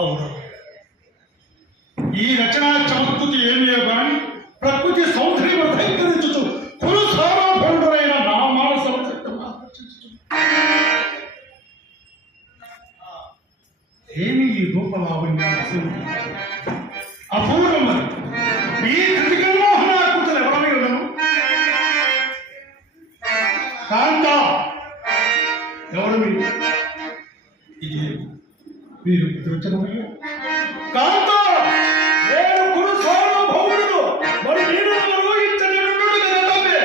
అవును, ఈ రచనా చమత్కృతి ఏమియో గాని ప్రకృతి సౌందర్యం అలంకరించుచు కులు సార్వభౌముడైన నా మానసము ఏమి ఈ రూపలావణ్యం అపూర్వమని ఈ కృతికల్లోహనాకృతులు ఎవరై ఉండను? కాంత ఎవరు మీరు? ఇది మీరు ప్రతివచనమయ్య కాంత, నేను కురు సార్వభౌముడు, మరి నేను ఊహించని నుండు కదలే.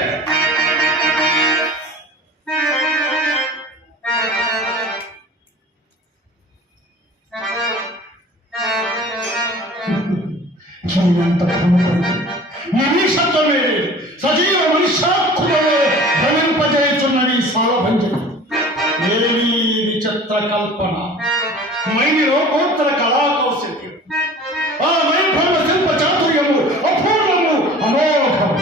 మనీషత్వమే సజీవ మనుష్యాత్మలో భ్రమింపజేయుచున్నది సాలభంజనం. ఏమి విచిత్ర కల్పన, మైని లోకోత్తర కళా కౌశల్యం, ఆ వైభవ శిల్ప చాతుర్యము అపూర్వము అమోఘము.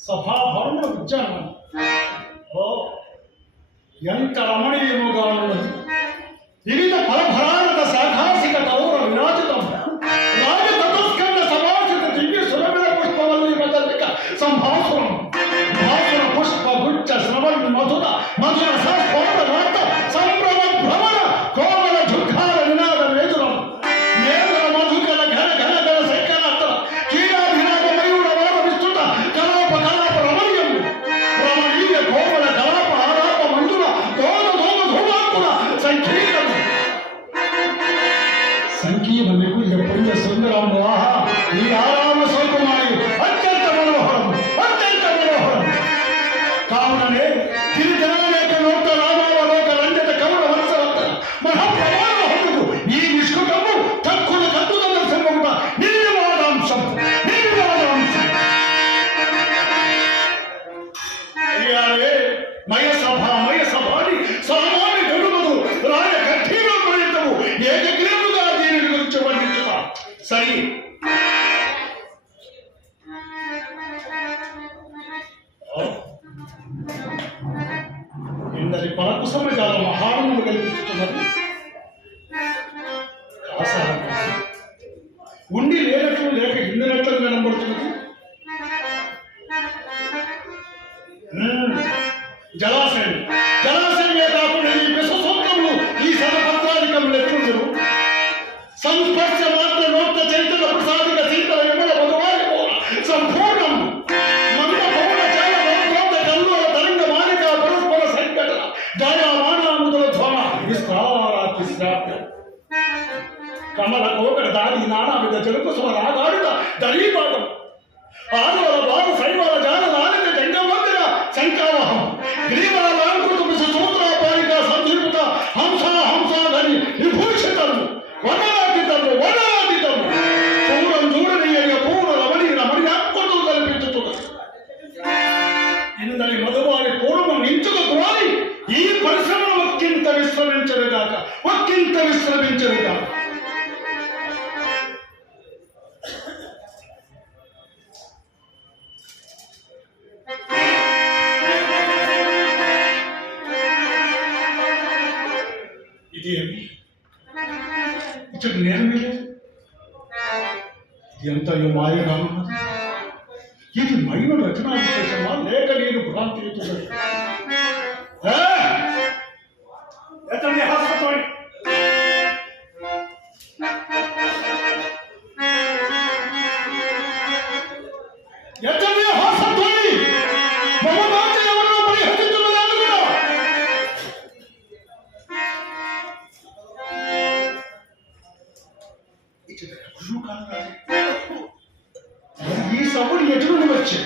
సభాభరణ ఉద్యానం ఎంత రమణీయముగా ఉన్నది. వివిధ ఫలభరానత శాఖాసిక తౌర విరాజితం రాజతస్కంద సమాసిత దివ్య సురభిల పుష్పవల్లి మదలిక సంభాసురం భాసుర పుష్ప గుచ్చ శ్రవణ్ మధుర మధుర సస్ఫోట నాట సంభ్రమ భ్రమణ కోమల ఝుంకార నినాద వేదురం నేదుర మధుకల ఘన ఘన ఘన శంకరత్ర కీరాభిరామ మయూర వార విస్తృత కలాప కలాప రమణీయం రమణీయ కోమల కలాప ఆలాప మంజుల దోమ దోమ ధూమాకుల సంకీర్ణ సంకీర్ణకు ఎప్పుడు సుందరం. ఆహా, ఈ ఆరామ స్వల్పమాయు అత్యంత మనోహరం, అత్యంత మనోహరం. కావుననే తిరుజనలేక నోట రామాల లోక రంజత కౌర వత్సవత్తర మహాప్రమాణ హక్కుకు ఈ నిష్కుటము తక్కువ కద్దుల దర్శనముట నిర్వివాదాంశం, నిర్వివాదాంశం. అయ్యారే మయ సభాని సామాన్య గడుమదు రాయ కఠిన ప్రయత్నము ఏకగ్రీవుగా దీనిని గురించి వర్ణించుట సరి. ఇందరి పరకుశమ జాల మహానములు కల్పించుతున్నది ఉండి లేనట్లు లేక ఇందినట్లు కనబడుతున్నది. జలాశయం జలాశయమే కాకుండా ఈ విశ్వసూత్రములు ఈ సర్వపత్రాధికములు ఎట్లుండరు? సంస్పర్శ మాత్ర నోక్త చైతన్య ప్రసాదిక శీతల విమల భగవాని సంపూర్ణం మంద పౌన చాల నోక్త కల్లోల తరంగ మాలిక పరస్పర సంకటన దయామానాముదుల ధ్వన విస్తారాతిశ్రాప్య కమల కోకడ దాని నానావిధ జలుపు స్వర రాగాడుత దళీభాగం ఆదవల బాధ శైవాల జాన నానిత జంగమందిర శంకావహం గ్రీవాలాంకృత విశ్వసూత్రాపాలిక సంధిపుత హంస హంసాధని విభూషితము వనరాతితము వనరాతితము చూడం చూడనీయ పూర్ణ రమణీయ రమణీయాత్మతులు కల్పించుతున్నది. ఇందరి మధువారి పూర్వము నించుకు వారి ఈ పరిశ్రమ ఒక్కింత విశ్రమించరుగాక, ఒక్కింత విశ్రమించరుగాక. ఇది ఇచ్చటి నేను మీరు ఇది ఎంత మాయగా ఉన్నది. ఇది మైన రచనా విశేషమా లేక నేను భ్రాంతి అవుతున్నది? ఎతని హాస్పత్రి ఎతని హాస్పత్రి బహుమాత ఎవరో పరిహరిస్తున్నదాన్ని కూడా ఈ సభుడు ఎటు నుండి వచ్చి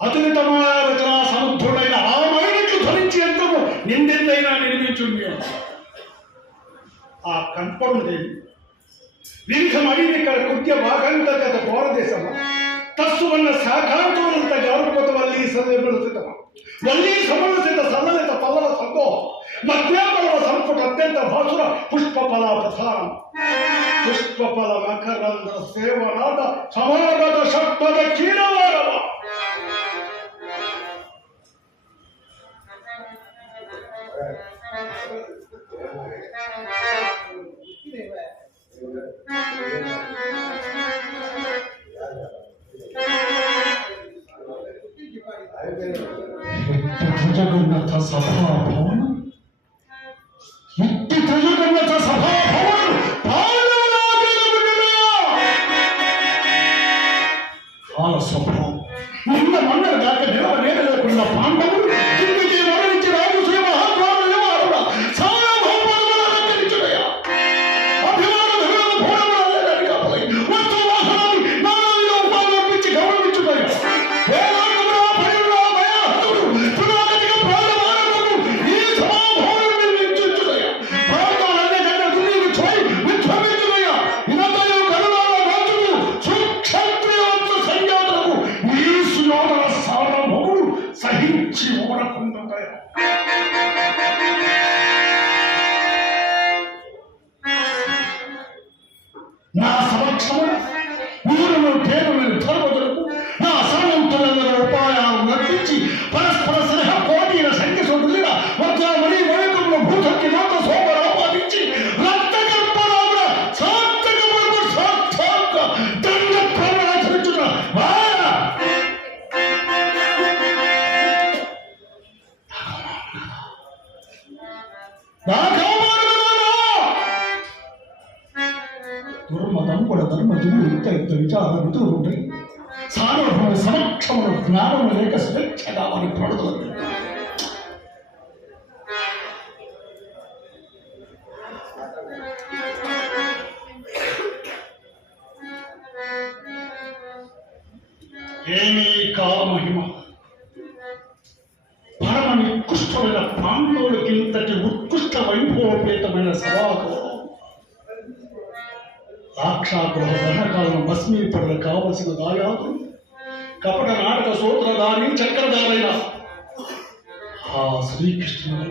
అతులితమ రచనా సముద్రుడైన ఆ మైనట్లు ధరించి ఎంతము నిందెందైనా నిర్మించుంది. ఆ కన్పడుదేవి వివిధమడిని ఇక్కడ కృత్య భాగంతగత భారతదేశము తస్సువన్న శాఖాంతోనంత గౌరవత వల్లి సదృతమ వల్లి సమలసిత సల్లలిత పల్లవ సందోహం మధ్యాపలవ సంపుట అత్యంత భాసుర పుష్పఫల ప్రధానం పుష్పఫల మకరంద సేవనాద సమాగత షట్పద కీరవారవ జగన్నాథ సభాభవనం ఇట్టి జగన్నాథ సభాభవనం కాల స్వభావం నిన్న మొన్న దాకా నిలవనేల లేకుండా పాండవులు కిందికి మరణించి రాజు శ్రీ మహాత్మాలు ఎవరు సార్వభౌములుగా అలంకరించుడయా అభిమాన విభాగ భోగములన్నీ కాపలై వస్తు వాహనాన్ని నానావిధ ఉపాధి అర్పించి గౌరవించుడయా నా సమక్షమున ఊరును పేరులను ధర్మదులకు నా సామంతులందరూ ఉపాయాలు నడిపించి పరస్పర స్నేహ పోటీల సంఖ్య సొంతులుగా వద్దామని వైకుంఠ భూతకి నోట సోమర ఆపాదించి రక్తగర్భరాముల సార్థకములకు సార్థక దండ ప్రమాణాచరించుట దుర్మదంపుల ధర్మజులు యుక్త విచారముతూ ఉంటాయి సార్వభౌమ సమక్షమును జ్ఞానము లేక స్వేచ్ఛగా వారి ప్రడుదలు ఏమీ కాలమహిమ పరమ నికృష్టమైన పాండవులకి ఇంతటి ఉత్కృష్ట వైభవపేతమైన సభాగౌరవం సాక్షాత్ ధనకాలను భస్మీపడలు కావలసిన దాయాదులు కపట నాటక సూత్రధారి చక్రధారైన ఆ శ్రీకృష్ణుడు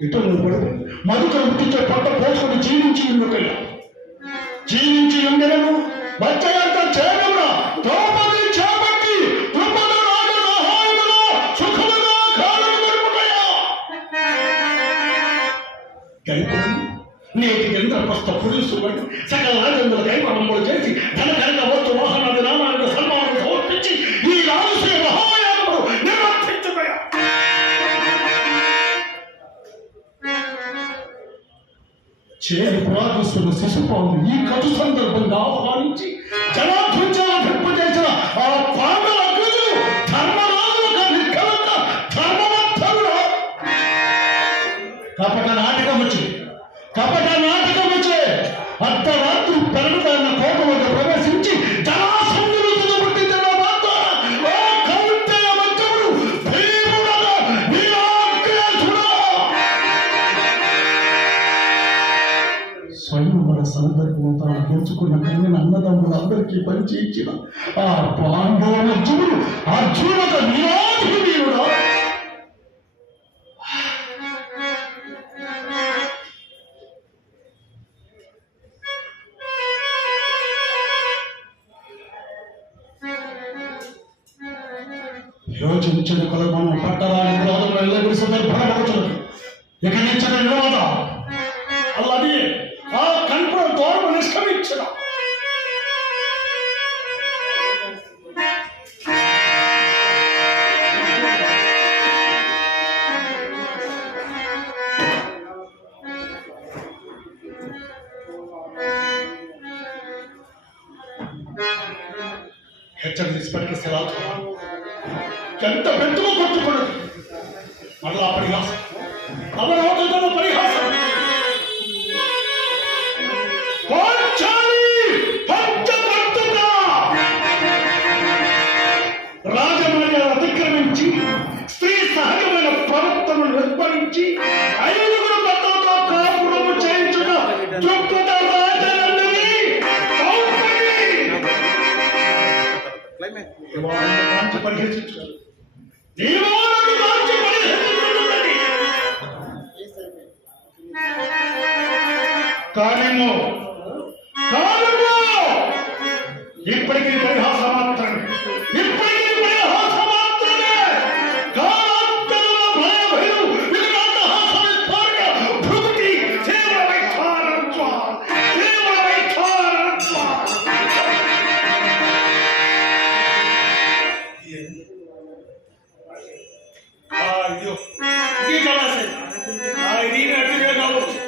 ఇతరులు పడి మధుకర వృత్తితో పట్ట పోసుకొని జీవించి ఉండకయ్యా జీవించి ఉండలను వచ్చయంత చేయకుండా ద్రౌపది చేపట్టి ద్రుపద రాజ సహాయములో సుఖముగా కాలం గడుపుటయ్యా నేటి ఇంద్రప్రస్థ పురుషులు సకల రాజేంద్ర దైవములు చేసి ధన కనుక వస్తు వాహనాది నామానికి సన్మానం సమర్పించి ఈ రాజశ్రీ మహాయాగములు నిర్వర్తించుటయా చేరి పురాధిస్తున్న శిశుపాలను ఈ కటు సందర్భంగా ఆహ్వానించి జనాధ్యుత్యాలు చేసిన ఆ పాండవ అగ్రజులు ధర్మరాజులకు నిర్గమక ధర్మవంతులు కపట నాటకం వచ్చింది కపట నాటకం వచ్చే అర్ధరాత్రి పెరగదాన్న కోట వద్ద ప్రవేశించి జనాసందులు తుదబుట్టించిన కౌంటెల మధ్యముడు భీముడగా నీరాగ్రసుడా స్వయంవర సందర్భం తాను పెంచుకున్న కన్యను అన్నదమ్ములందరికీ పంచి ఇచ్చిన ఆ పాండవ మధ్యముడు అర్జునుడు నీరాధి వీరుడా యోచించిన కొలమానం పట్టరాని విరోధంలో ఎల్లగిరి సందర్భపడుతున్నది ఇక నిచ్చిన విరోధ అల్లది ఆ కల్పన దూరము నిష్క్రమించిన హెచ్చరిక ఇన్స్పెక్టర్ సిరాజ్ ఎంత పెట్టుకో కొట్టుకున్నది మరలా పరిహాసం అవరోధంలో పరిహాసం రాజమర్యాద అతిక్రమించి స్త్రీ సహజమైన ప్రవర్తనను నిర్వహించి ఐదుగురు భర్తలతో కాపురము చేయించుట ద్రుపద రాజనందిని పరిహసించారు ఇప్పటికీ పరిహాస మాత్రమే ఇప్పటికీ పరిహాస మాత్రమే కాలాంతరంలో భయభయం వికటాట్టహాస అయ్యో ఇది జలాశయం ఇది అట్టిగా కావచ్చు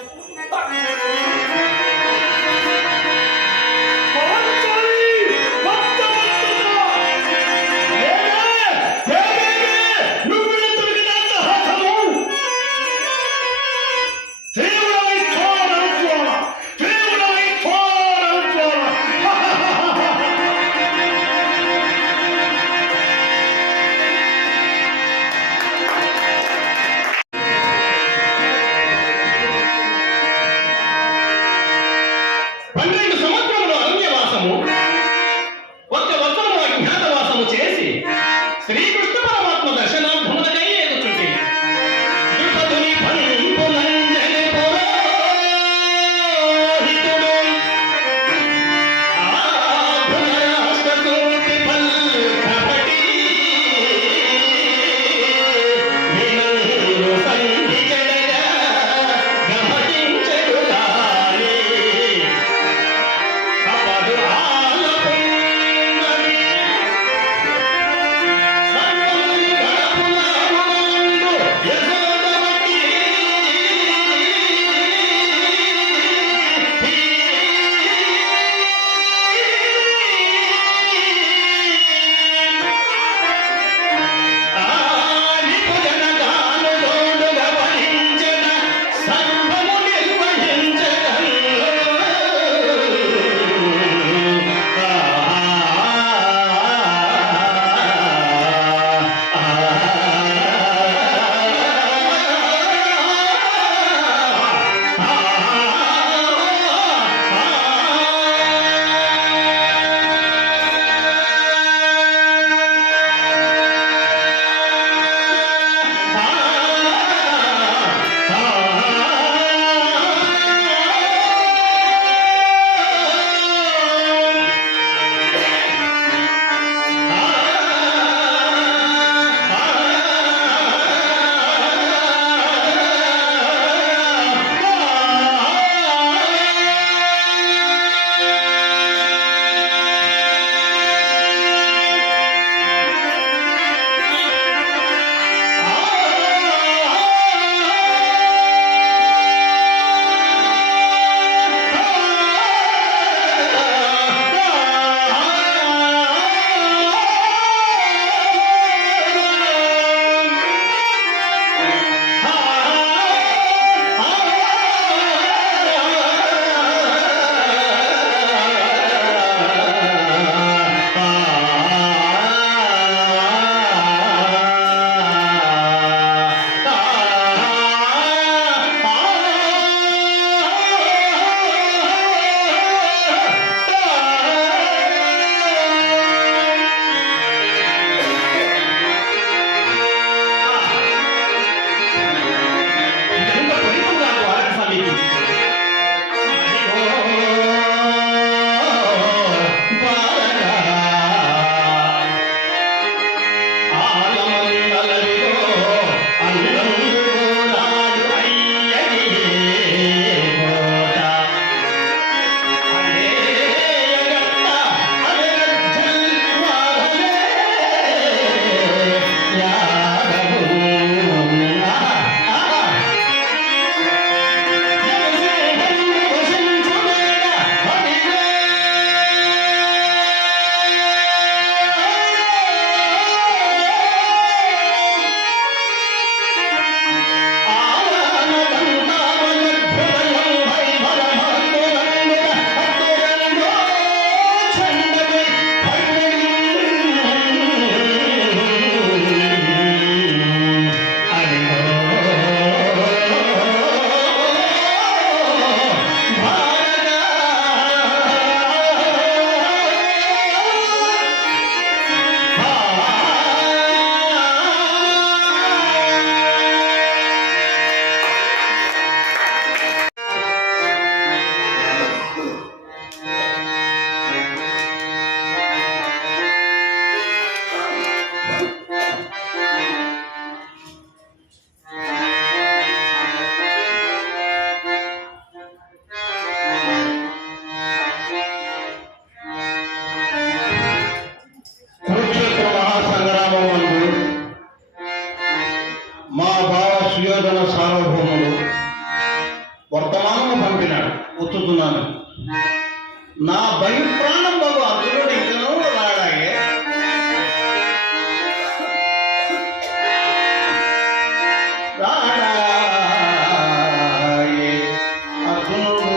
సుయోధన సార్వభౌముడు వర్తమానము పంపినాడు. ఒత్తుతున్నాను. నా బహిప్రాణం బాబు అర్జునుడు ఇంకనూ రాడాయే. రాడాయే అర్జునుడు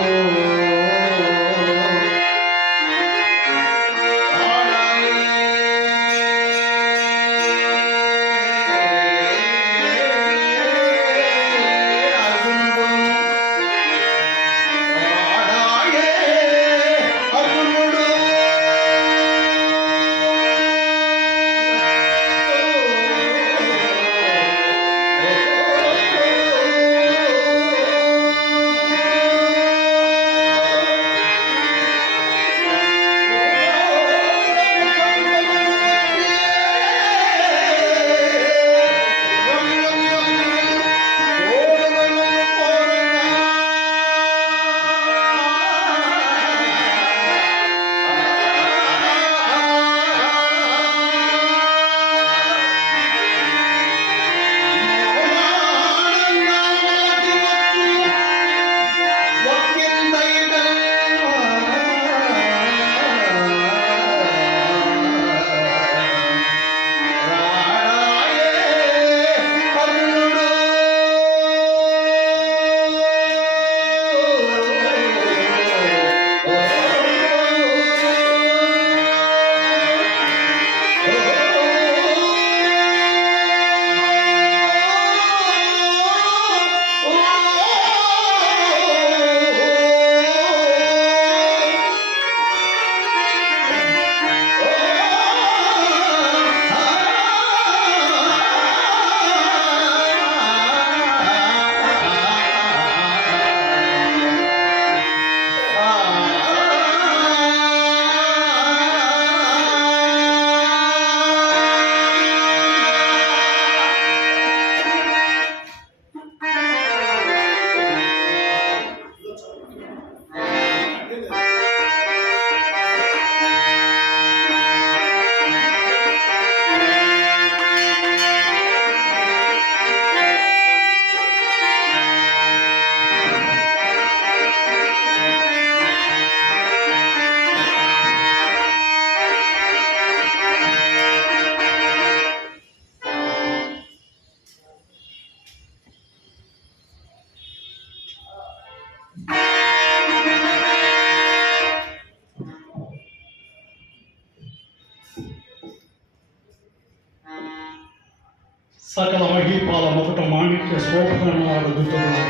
సకల మహీపాల మొదట మాణిక్య శోభనాడు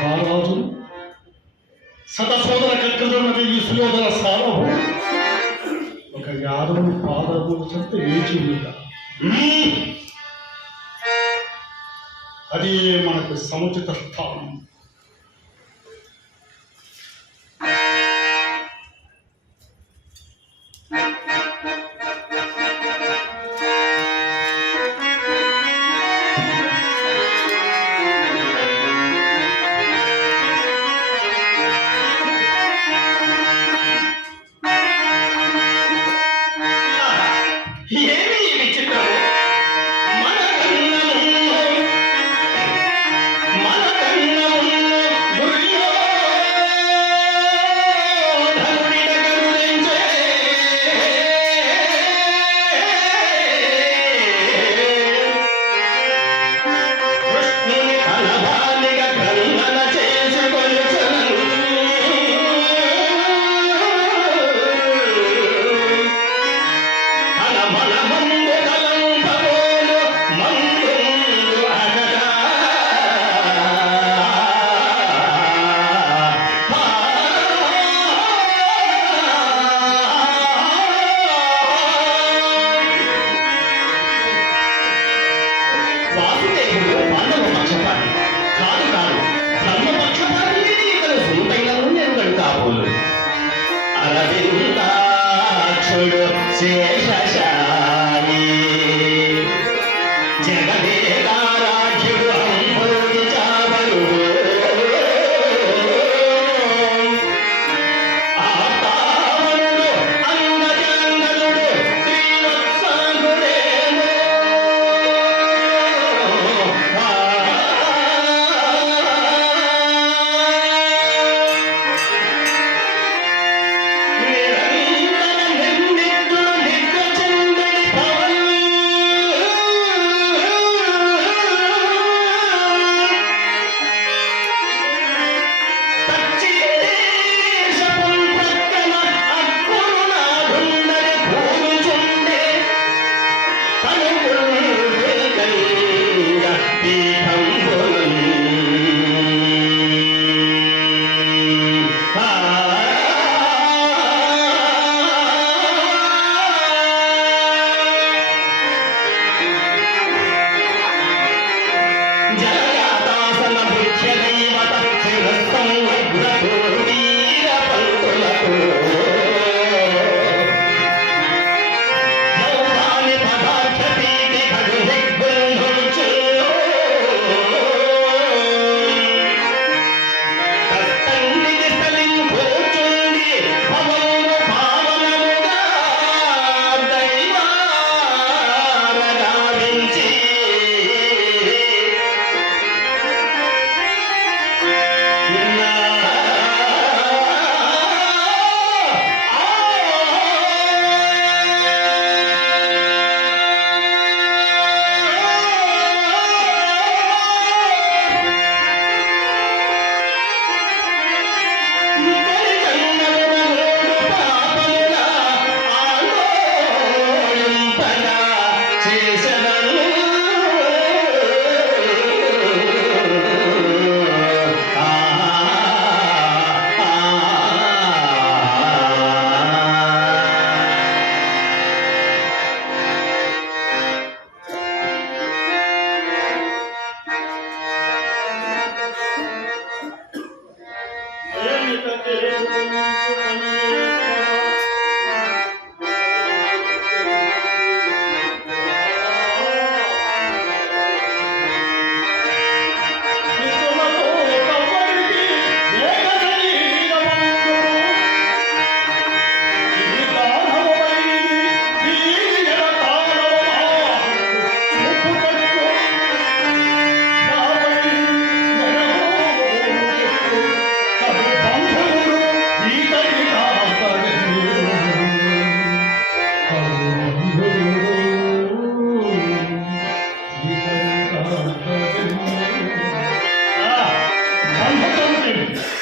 రారాజు శతసోదర కక్కదున్నది ఈ సుయోధన సారభు ఒక యాదవుని పాదము చెంత వేచి ఉందా. అది మనకు సముచిత స్థానం.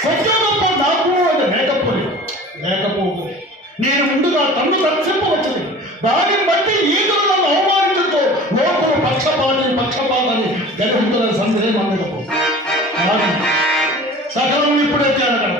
కొంచెం గొప్ప నాకు అది లేకపోతే నేను ముందుగా తన్ను రక్షింపవచ్చుది. దాన్ని బట్టి ఈదులను అవమానించడంతో లోపల పక్షపాతని జరుగుతున్న సందేహం అందకపో సకలం ఇప్పుడే చేరగలం.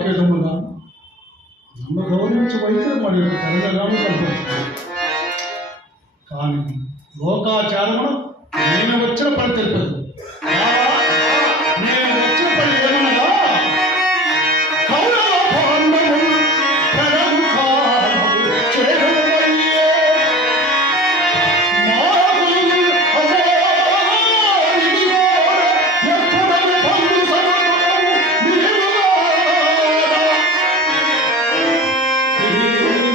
వాకేదముగా నన్ను గౌరవించి వైఖరి మరియు తెలంగాణ కల్పించుకున్నాను. కానీ లోకాచారమును నేను వచ్చిన పని తెలిపదు. నేను వచ్చిన పని ఏమనగా కౌరవ పాండవులు ప్రజలు కాదు చేరువయ్యే మాగులు అమోనిగో ఎప్పుడను పండు సనము నిలువాడా నీ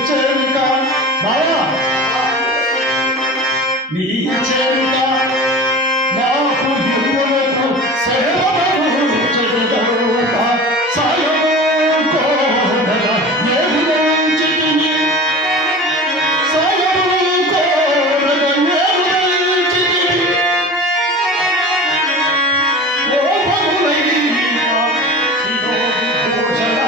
చేరిక బావా నీ చేరిక నాకు దిగువలకు సేవకు చెడుగౌట సాయము కోరగా ఏగుదొంచితిని సాయము కోరగా ఏగుదొంచితిని లోపములైన శిరోభూషణ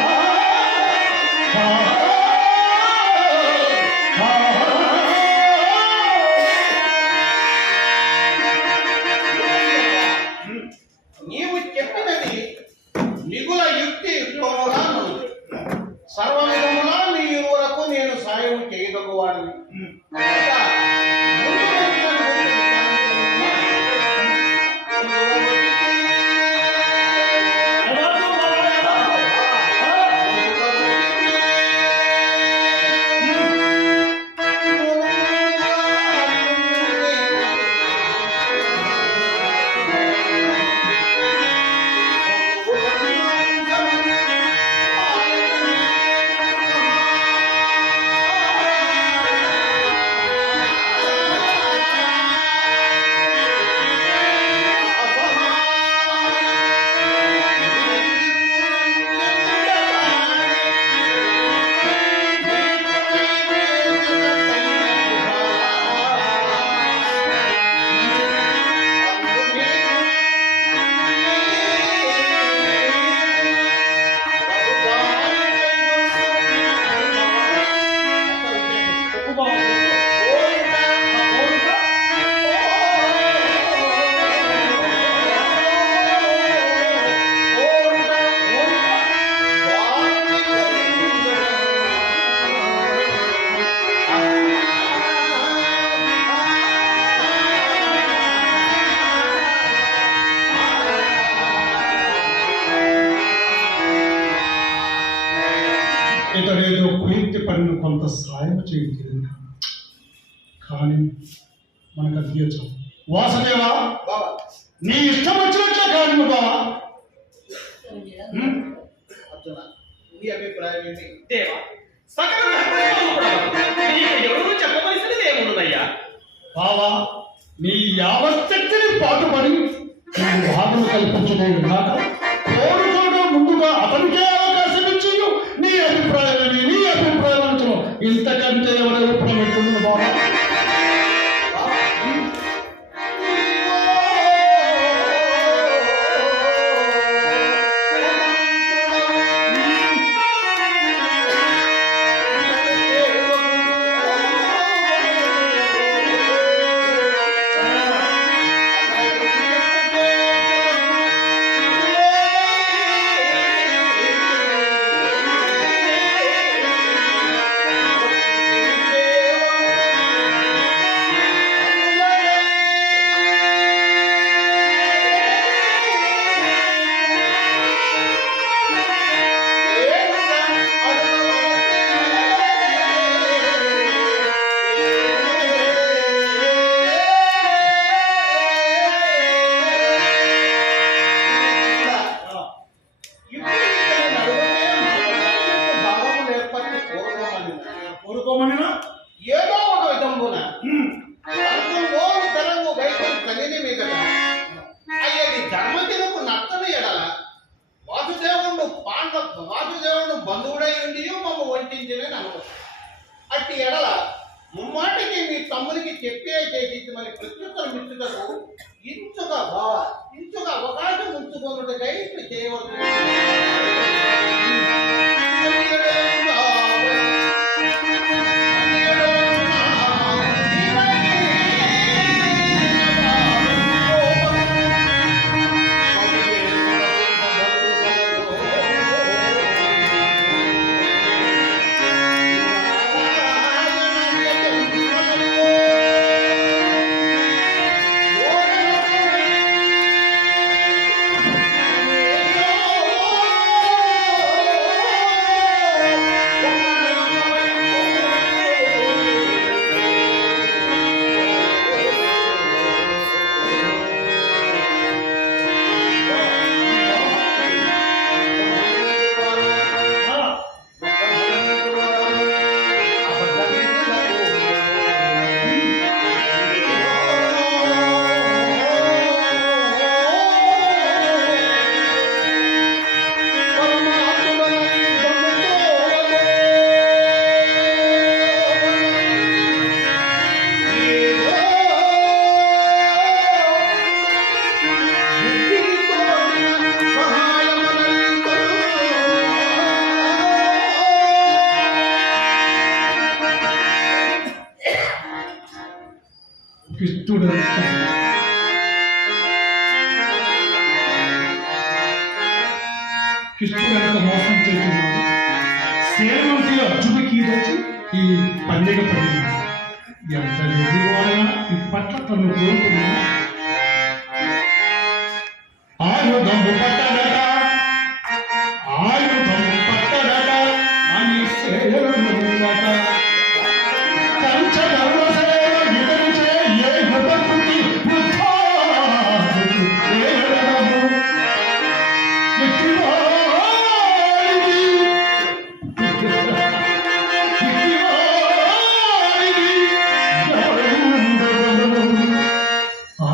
నీవు చెప్పినది మిగుల యుక్తి సర్వవిధములా మీ ఇరువురకు నేను సాయం చేయదగువాడిని. ఇంకా ముందు వచ్చిన ఇతడేదో కుయుక్తి పడిన కొంత సాయం చేయలేదు. కానీ మనకు అది తీర్చం. వాసుదేవా బాబా నీ ఇష్టం వచ్చినట్లే కాదు బావా. అర్జున నీ అభిప్రాయం ఏంటి? దేవా సకల ధర్మస్వరూపుడవు. నీకు ఎవరూ చెప్పవలసినది ఏమున్నదయ్యా? బావా నీ యావశక్తిని పాటుపడి నీ బాధను కల్పించుకోను కాక కోరుకోవడం ముందుగా అతనికే అవకాశం ఇచ్చి నీ అభిప్రాయాన్ని నీ అభిప్రాయాలను ఇంతకంటే ఎవరి అభిప్రాయం ఎట్లుంది బావా? కోరుకోమనినా ఏదో ఒక విధంబున తెలంగు గైకొని కనిని మీద అయ్యేది ధర్మజనకు నచ్చని ఎడల వాసుదేవుడు బంధువుడై ఉండి మమ్మ వంటించిన అనుభవం అట్టి ఎడల ముమ్మాటికి మీ తమ్మునికి చెప్పే చేసి మరి ప్రత్యుత్తరం ఇచ్చుటకు ఇంచుగా అవకాశం ఉంచుకున్నట్టుగా ఇప్పుడు చేయవలసింది. కృష్ణుడు మోసం చేస్తున్నాడు. సేనమంత్రి అర్జునుడికి తెచ్చి ఈ పండుగ పడింది. ఎంత విధివాళ్ళ ఇప్పట్ల తను కోరుకున్నా ఆయుధము పట్టడట, ఆయుధము పట్టడట అని సేనముందట. కంచగర్వసేన వివరించే ఏ యువకుడి వృద్ధాసుడు ఏడవము. ఎట్టివాడిని, ఎట్టివాడిని ఎవరుండరు. ఆ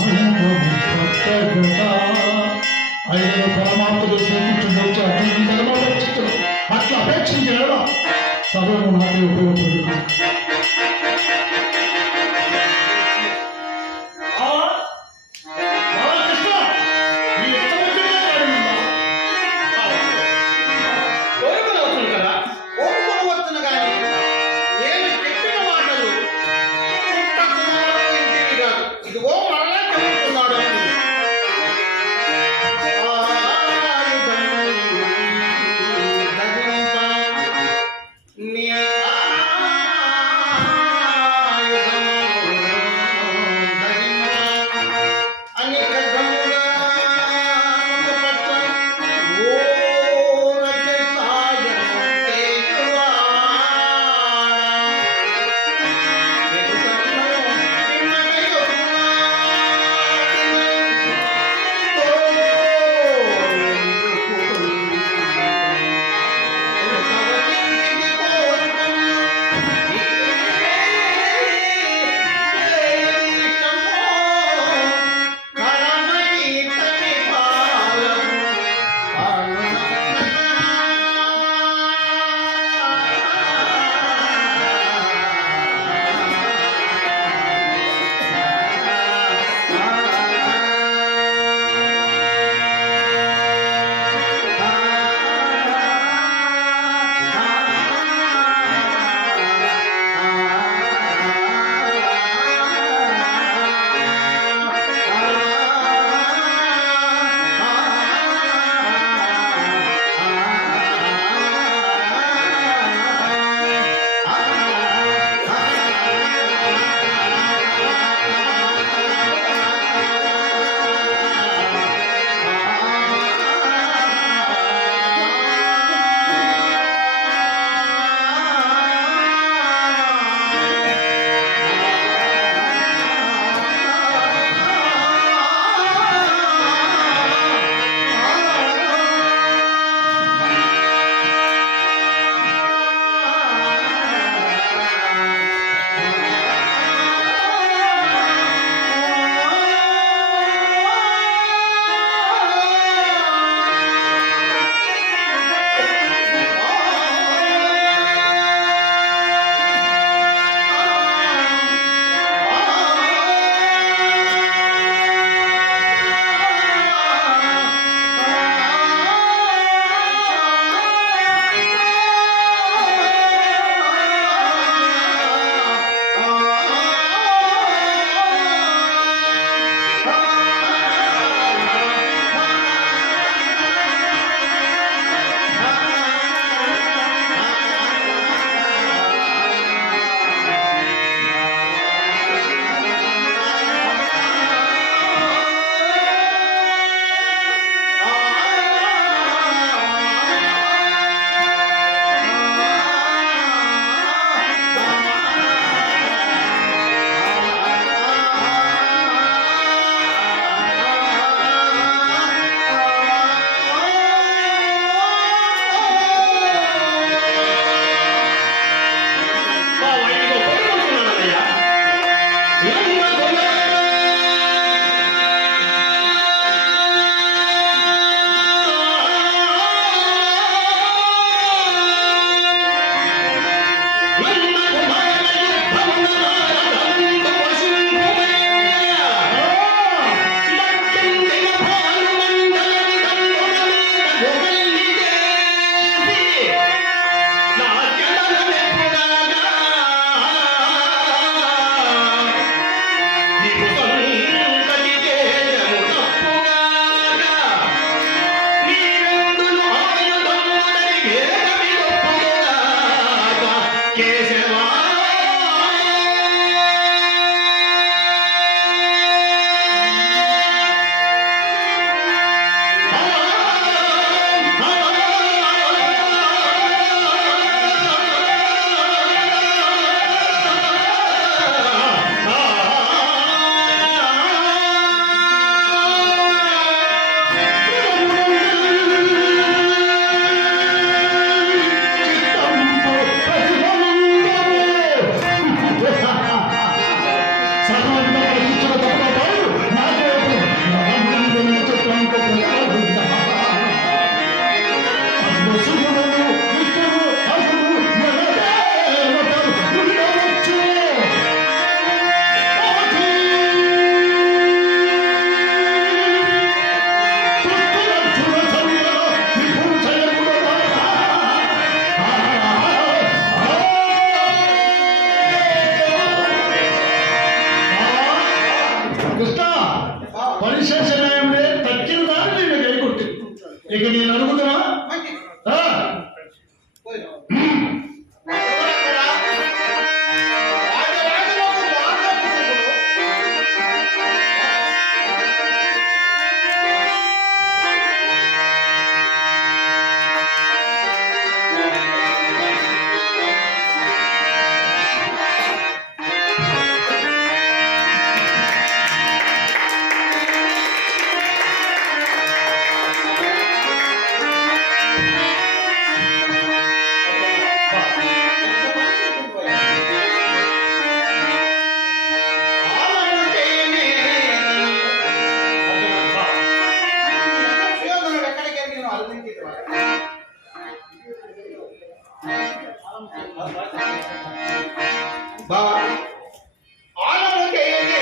విశేషమేమిలే తక్కిన దాన్ని నేను గైకొట్టింది. ఇక నేను అడుగుతున్నా మంచిది. ఆ, పోయిరా. ఎవరక్కడ? రాజరాజులకు మార్గపుత్రుడు. ఆలయం చేయని. సుయోధనుడు ఎక్కడికి వెళ్ళి నేను అర్థించేవాడు. బావా ఆలయం చేయని.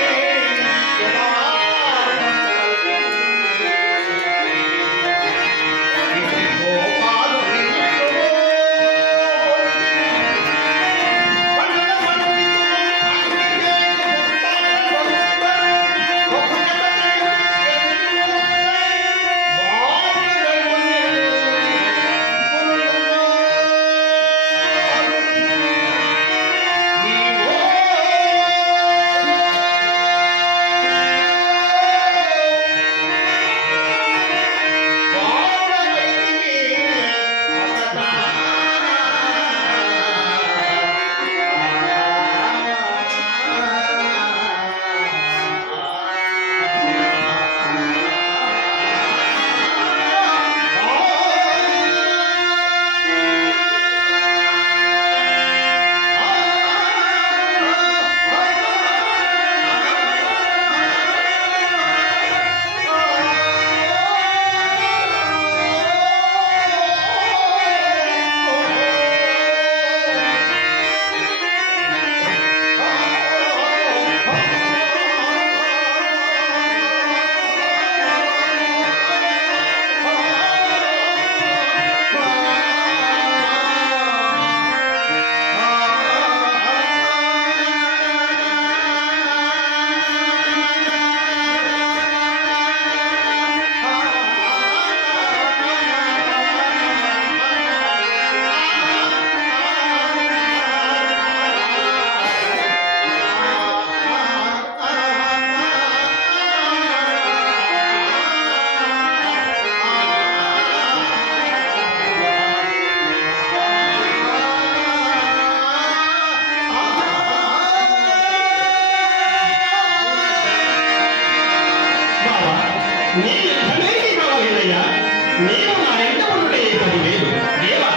నేను నా ఎంత ఉండే 10,000 దేవా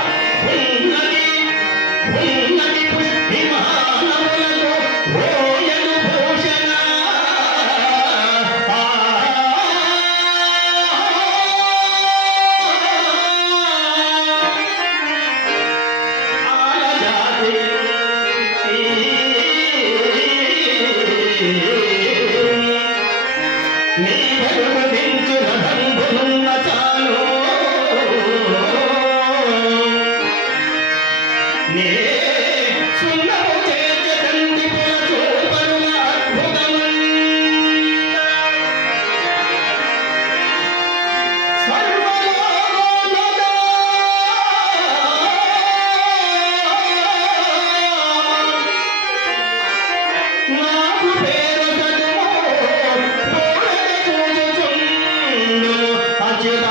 ఉన్నది ఉన్నది పుష్టి మహానములతో ఓయలు భూషణ ఆలజాతి నీ భగవదించు బంధునున్న చాలు నే సున్నము చేత తండ్రి చూపరుల అద్భుతమంత సర్వలోకములదా నాకు పేరు సదువు అచ్యుత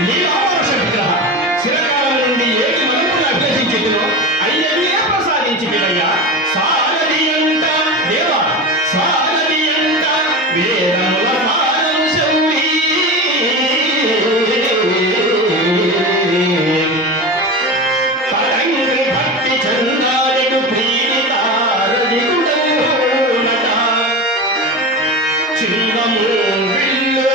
లీలాపరశ విగ్రహ చిరకాలం నుండి ఏది మనకును అభ్యసించుతునో అయ్యనే ప్రసాదించినయ్యా సారథి అంట దేవా సారథి అంట వేదముల సారంశౌరి పతంగి భక్తి చందాలకు ప్రీతితారది గుడమునట చింగము విల్లు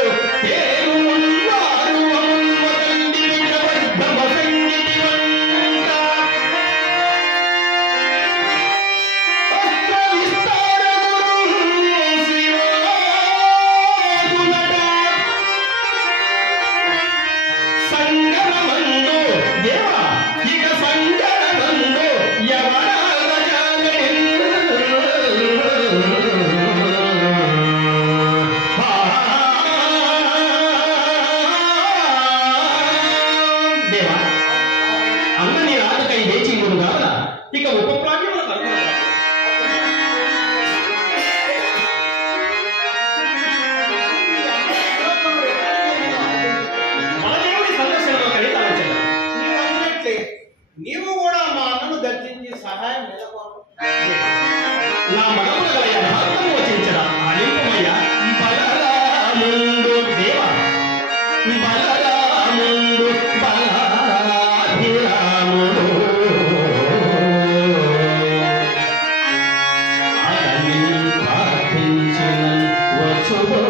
తేరున్నారు అమ్మదండి విజవర్ధమ సంగీతి వంట అస్త్ర విస్తారమును శ్రీవాదులట సంగమందు దేవా ఇక సంగమందు దేవా అమ్మని రాతకై వేచి ఉండు కావున ఇక ఉపప్రాజ్యములకు అనుగుణంగా మన దేవుడి సందర్శనలో కలితాలోచన నీవు అన్నట్లే నీవు కూడా మా అన్నను దర్శించి సహాయం నిలబడు. నా మనమున గల యథార్థము వచించిన ఆలింపమయ్య బలరాముండు దేవా బలరాముండు బలాభిరాముడు అతని ప్రార్థించిన వచ్చుడో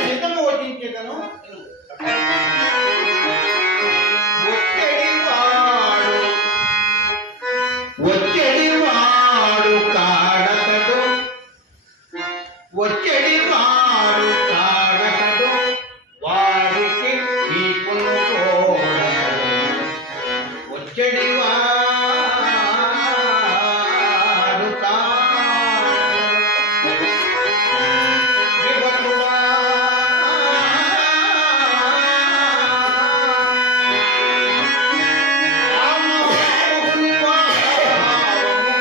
నిజము వచించేదను. ఒక్కడివాడు వచ్చెడివాడు కాడకడు వచ్చెడివాడు కాడకడు వారికి నీకును తోడకడు. వచ్చెడివాడు కాడు. వివరుడా. రామబాబుని భావము.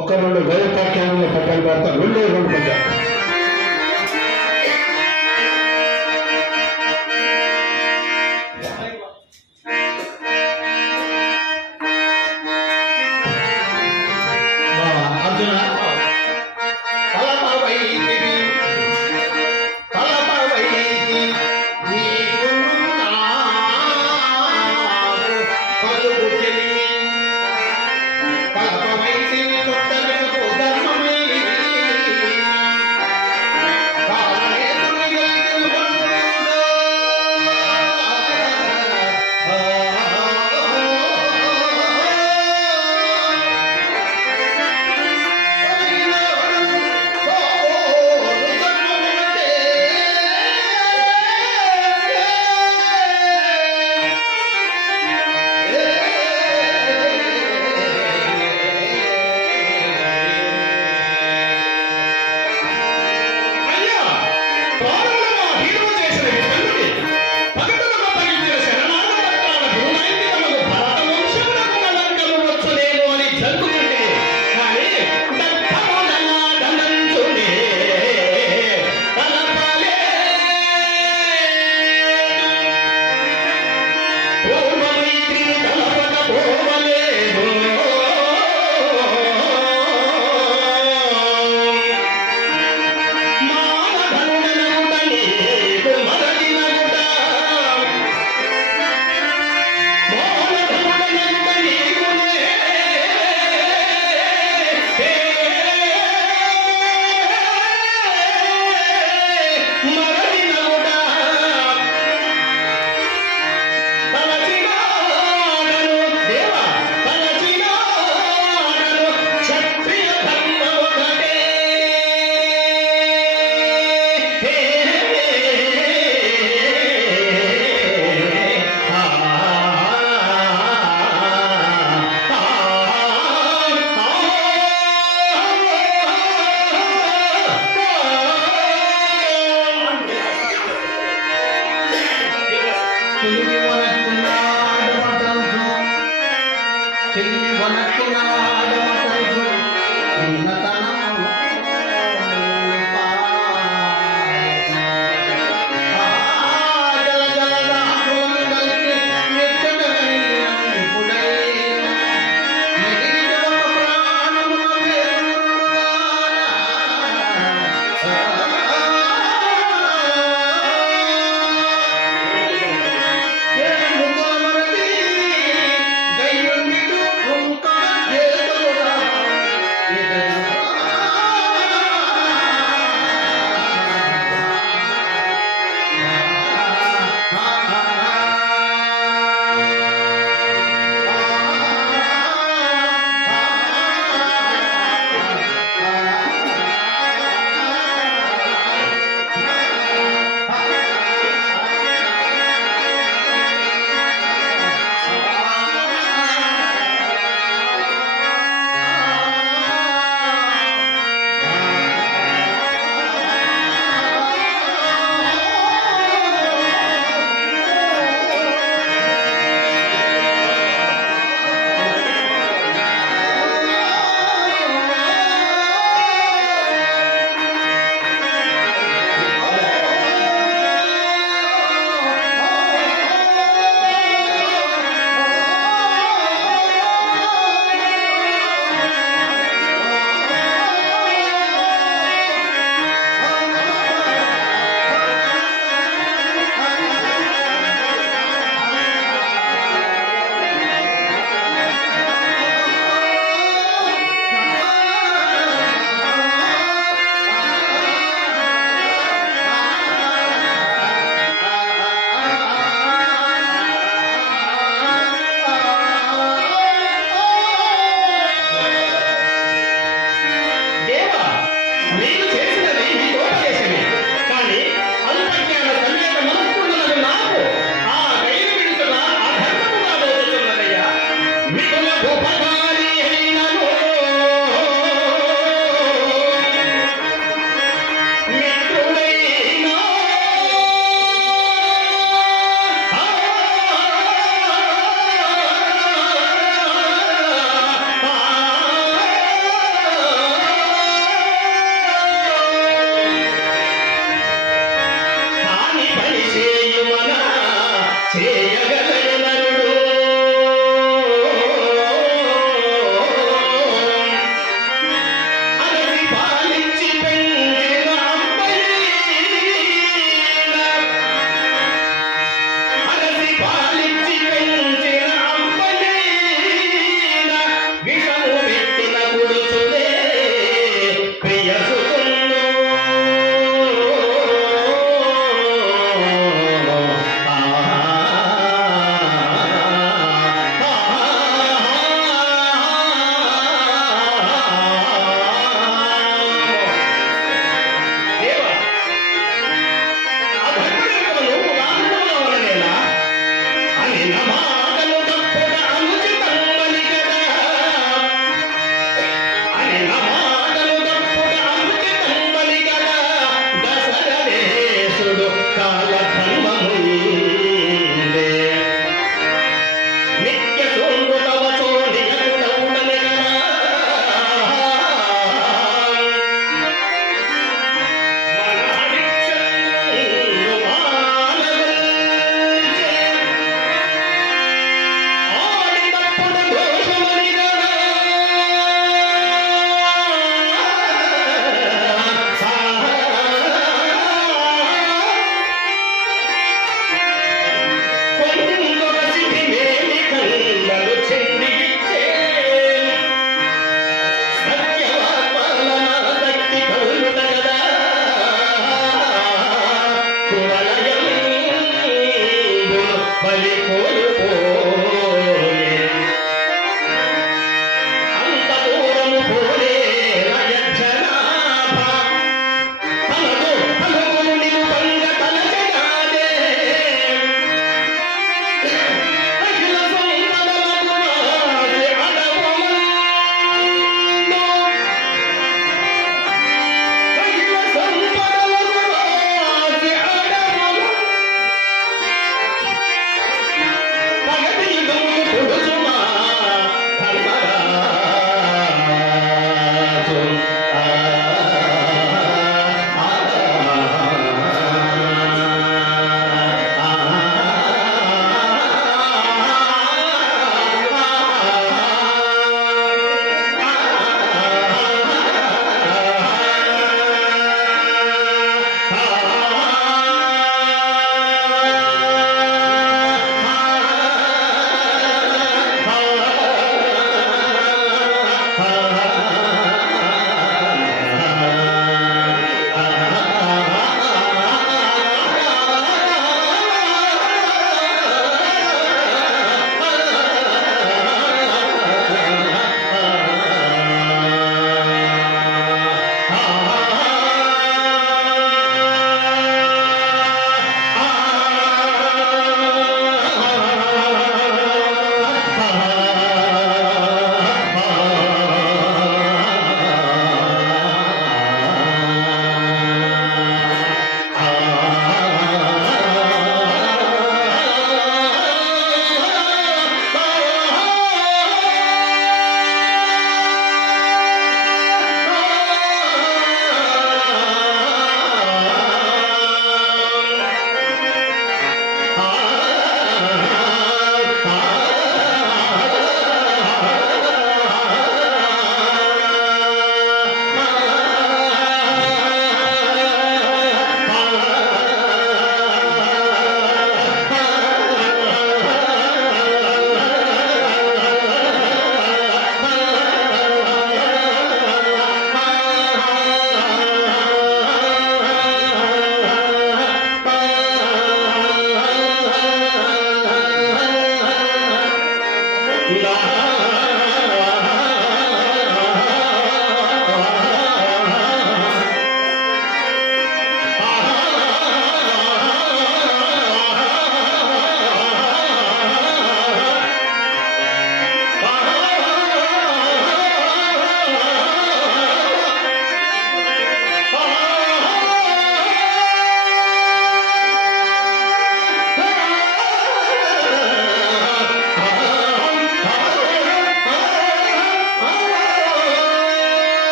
ఒక రెండు గైరపాఖ్యానంలో పట్టాలు పెడతారు, రెండే రెండు పద్యాలు. అర్జున తలపవైతివి, తలపవైతి నీకును నాకు పలుకు తెలివి. తలపవైతివి చుట్టలకు ధర్మమై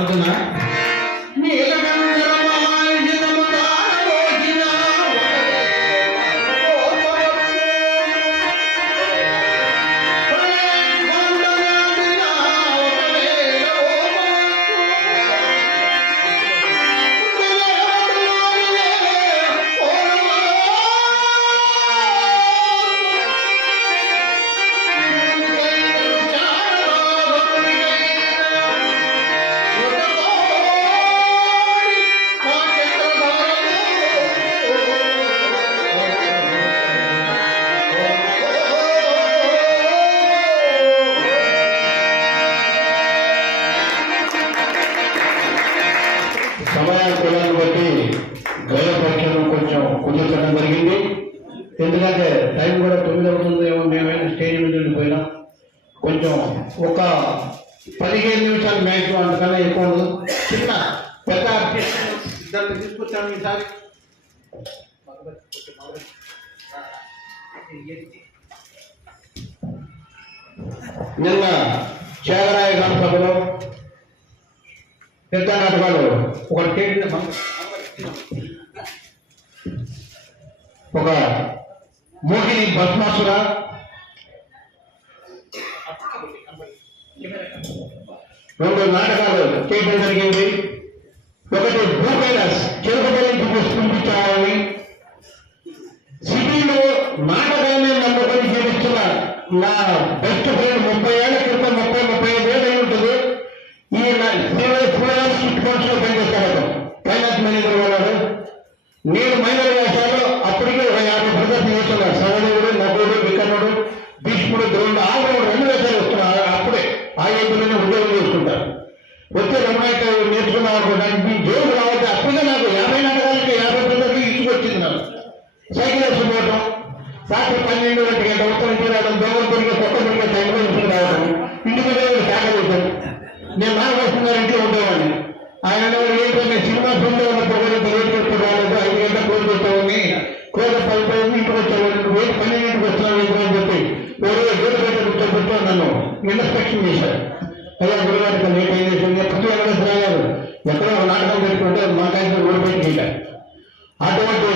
అవుతున్నా సమయాన్ని బట్టి గైడ పరీక్షను కొంచెం కుదిర్చడం జరిగింది. ఎందుకంటే టైం కూడా 9 అవుతుందేమో, మేమైనా స్టేజ్ మీద వెళ్ళిపోయినాం. కొంచెం ఒక 15 నిమిషాలు మ్యాచ్ అంతకన్నా ఎక్కువ ఉండదు. చిన్న పెద్ద ఇద్దరు తీసుకొచ్చాను ఈసారి. నిన్న చేగరాయ గారి సభలో పెద్ద నాటకాలు ఒకటి ఒక మోహిని భస్మాసుర, రెండు నాటకాలు చేయడం జరిగింది. ఒకటి భూకైలాస్ చెరుకుపల్లి పంపించాలని సిటీలో నాటకాన్ని నమ్మకం జీవిస్తున్న నా బెస్ట్ ఫ్రెండ్ 30 ఏళ్ల క్రితం 35 ఏళ్ళు ఉంటుంది. ఈ చుట్టుపక్కల పనిచేస్తాడు, ఫైనాన్స్ మేనేజర్ ఉన్నాడు. నేను మైనర్ వేషాలు అప్పటికే ఒక 50 ప్రదర్శన చేస్తున్నాడు. సహదేవుడు, నకులుడు, వికర్ణుడు, భీష్ముడు, ద్రోణుడు, ఆవుడు 2 వేషాలు వస్తున్నారు. అప్పుడే ఆ ఏజ్లోనే ఉద్యోగం చేసుకుంటారు. వచ్చే అమ్మాయికి నేర్చుకున్నాను. దానికి జోడు రావచ్చు. అప్పుడే నాకు 50 నాటకాలకి 50 ప్రదర్శనలు ఇచ్చుకొచ్చింది. నాకు సైకిల్ వేసుకోవడం, రాత్రి 12 గంటల ఉత్తరం తీరాడం, దొంగలు పెరిగే కొత్త పెరిగే సైకిల్ వేసుకుని రావడం, ఇంటికి శాఖ చేశాను. నేను నాగవస్తున్నారు ఇంట్లో ఉండేవాడిని. ఆయన ఏంటంటే సినిమా ఫిల్మ్లో ఉన్నప్పుడు లేట్ రాలేదు, 5 గంటల క్లోజ్ చేసేవాడిని. క్లోజ్ 10 ఇంటికి వచ్చేవాడిని. 12 వస్తున్నాను అని చెప్పి ఎవరో గేటు బయట కూర్చోబెట్టి నన్ను ఇన్స్పెక్షన్ చేశారు. అయ్యా గురువారికి లేట్ అయింది. ప్రతి వెంకటేశ్వర రాగారు ఎక్కడో ఒక నాటకం పెట్టుకుంటే మా కాయలు రోడ్డు బయట చేశారు. అటువంటి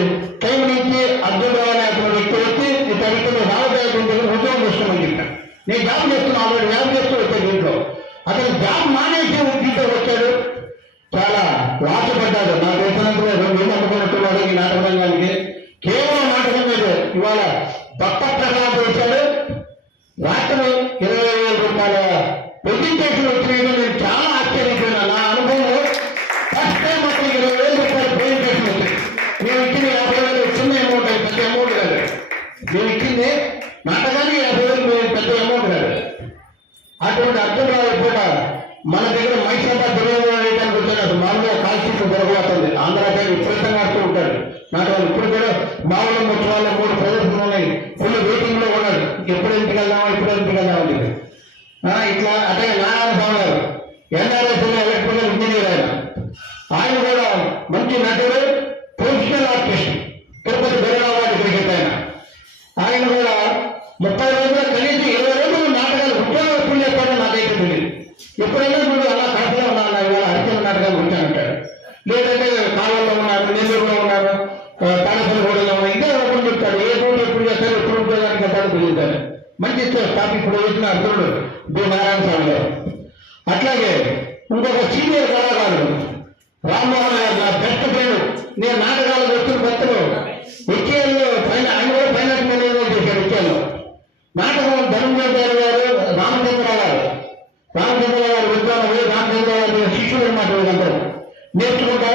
టైం నుంచి అర్జున్ రావు అనే అటువంటి వ్యక్తి వచ్చి ఈ తరగతిలో రావడానికి ఉద్యోగం చేసుకోమని చెప్పాను. నేను జాబ్ చేస్తున్నాను, ఆల్రెడీ జాబ్ చేస్తూ వచ్చాను దీంట్లో. అతను జాబ్ మానేసి దీంట్లో వచ్చాడు. చాలా వాసపడ్డాడు. నా దేశానికి 2 ఏళ్ళు అనుకున్నట్టున్నాడు ఈ నాటక రంగానికి. కేవలం నాటకం మీద ఇవాళ భక్త ప్రసాదం చేశాడు. రాత్రి 20,000 రూపాయల ప్రెజెంటేషన్ వచ్చినాయని నేను చాలా ఆశ్చర్యపోయినా. నా అనుభవంలో ఫస్ట్ టైం అతను 20,000 రూపాయల ప్రెజెంటేషన్ వచ్చింది. నేను ఇచ్చిన 50,000 చిన్న అమౌంట్, అది పెద్ద అమౌంట్ కాదు. నేను ఇచ్చింది నాటకానికి 50,000 పెద్ద అమౌంట్ కాదు. అటువంటి అర్థం రావు కూడా మన దగ్గర మైసూర్ దుర్యోగం వచ్చాడు. మామూలుగా కాల్షీట్లు దొరకబోతుంది. ఆంధ్రాకాయ విపరీతంగా ఆడుతూ ఉంటాడు నాటకాలు. ఇప్పుడు కూడా మామూలు ముఖ్య వాళ్ళ 3 ప్రదర్శనలు ఉన్నాయి. ఫుల్ వెయిటింగ్ లో ఉన్నాడు. ఎప్పుడు ఇంటికి వెళ్దామా, ఎప్పుడు ఇంటికి వెళ్దామని ఇట్లా. అదే నారాయణ స్వామి గారు ఎన్ఆర్ఎస్ ఎలక్ట్రికల్ ఇంజనీర్. ఆయన కూడా మంచి నటుడు, ప్రొఫెషనల్ ఆర్టిస్ట్. తిరుపతి బెరరావు గారి క్రికెట్ ఆయన కూడా 30 రోజులు కనీసం 20 రోజులు నాటకాలు ఉద్యోగం ఎప్పుడు చేస్తాడో నాకైతే తెలియదు. ఎప్పుడైనా మీరు అలా కడపలో ఉన్నారు, ఇవాళ హరిచంద్ర నాటకాలు వచ్చానంటాడు. లేదంటే కాలంలో ఉన్నారు, నెల్లూరులో ఉన్నారు, తాడపల్లిగూడలో ఉన్నారు. ఇంకా ఒకరు చెప్తాడు ఏ రోజు ఎప్పుడు చేస్తారు, ఎప్పుడు ఉద్యోగానికి వెళ్తారో తెలియదు. మంచి టాపిక్ ఇప్పుడు వచ్చిన అర్జునుడు బి నారాయణ స్వామి గారు. అట్లాగే ఇంకొక సీనియర్ కళాకారుడు రామ్మోహన్ గారు, నా బెస్ట్ ఫ్రెండ్. నేను నాటకాలకు వచ్చిన కొత్తలో హెచ్ఏఎల్లో ఆయన కూడా ఫైనాన్స్ మేనేజర్ చేశాడు. హెచ్ఏఎల్లో నాటకం ధనంజయ గారు, రామచంద్రరావు గారు విద్వాను, రామచంద్రరావు గారు శిష్యులు అన్నమాట. వీళ్ళందరూ నేర్చుకుంటా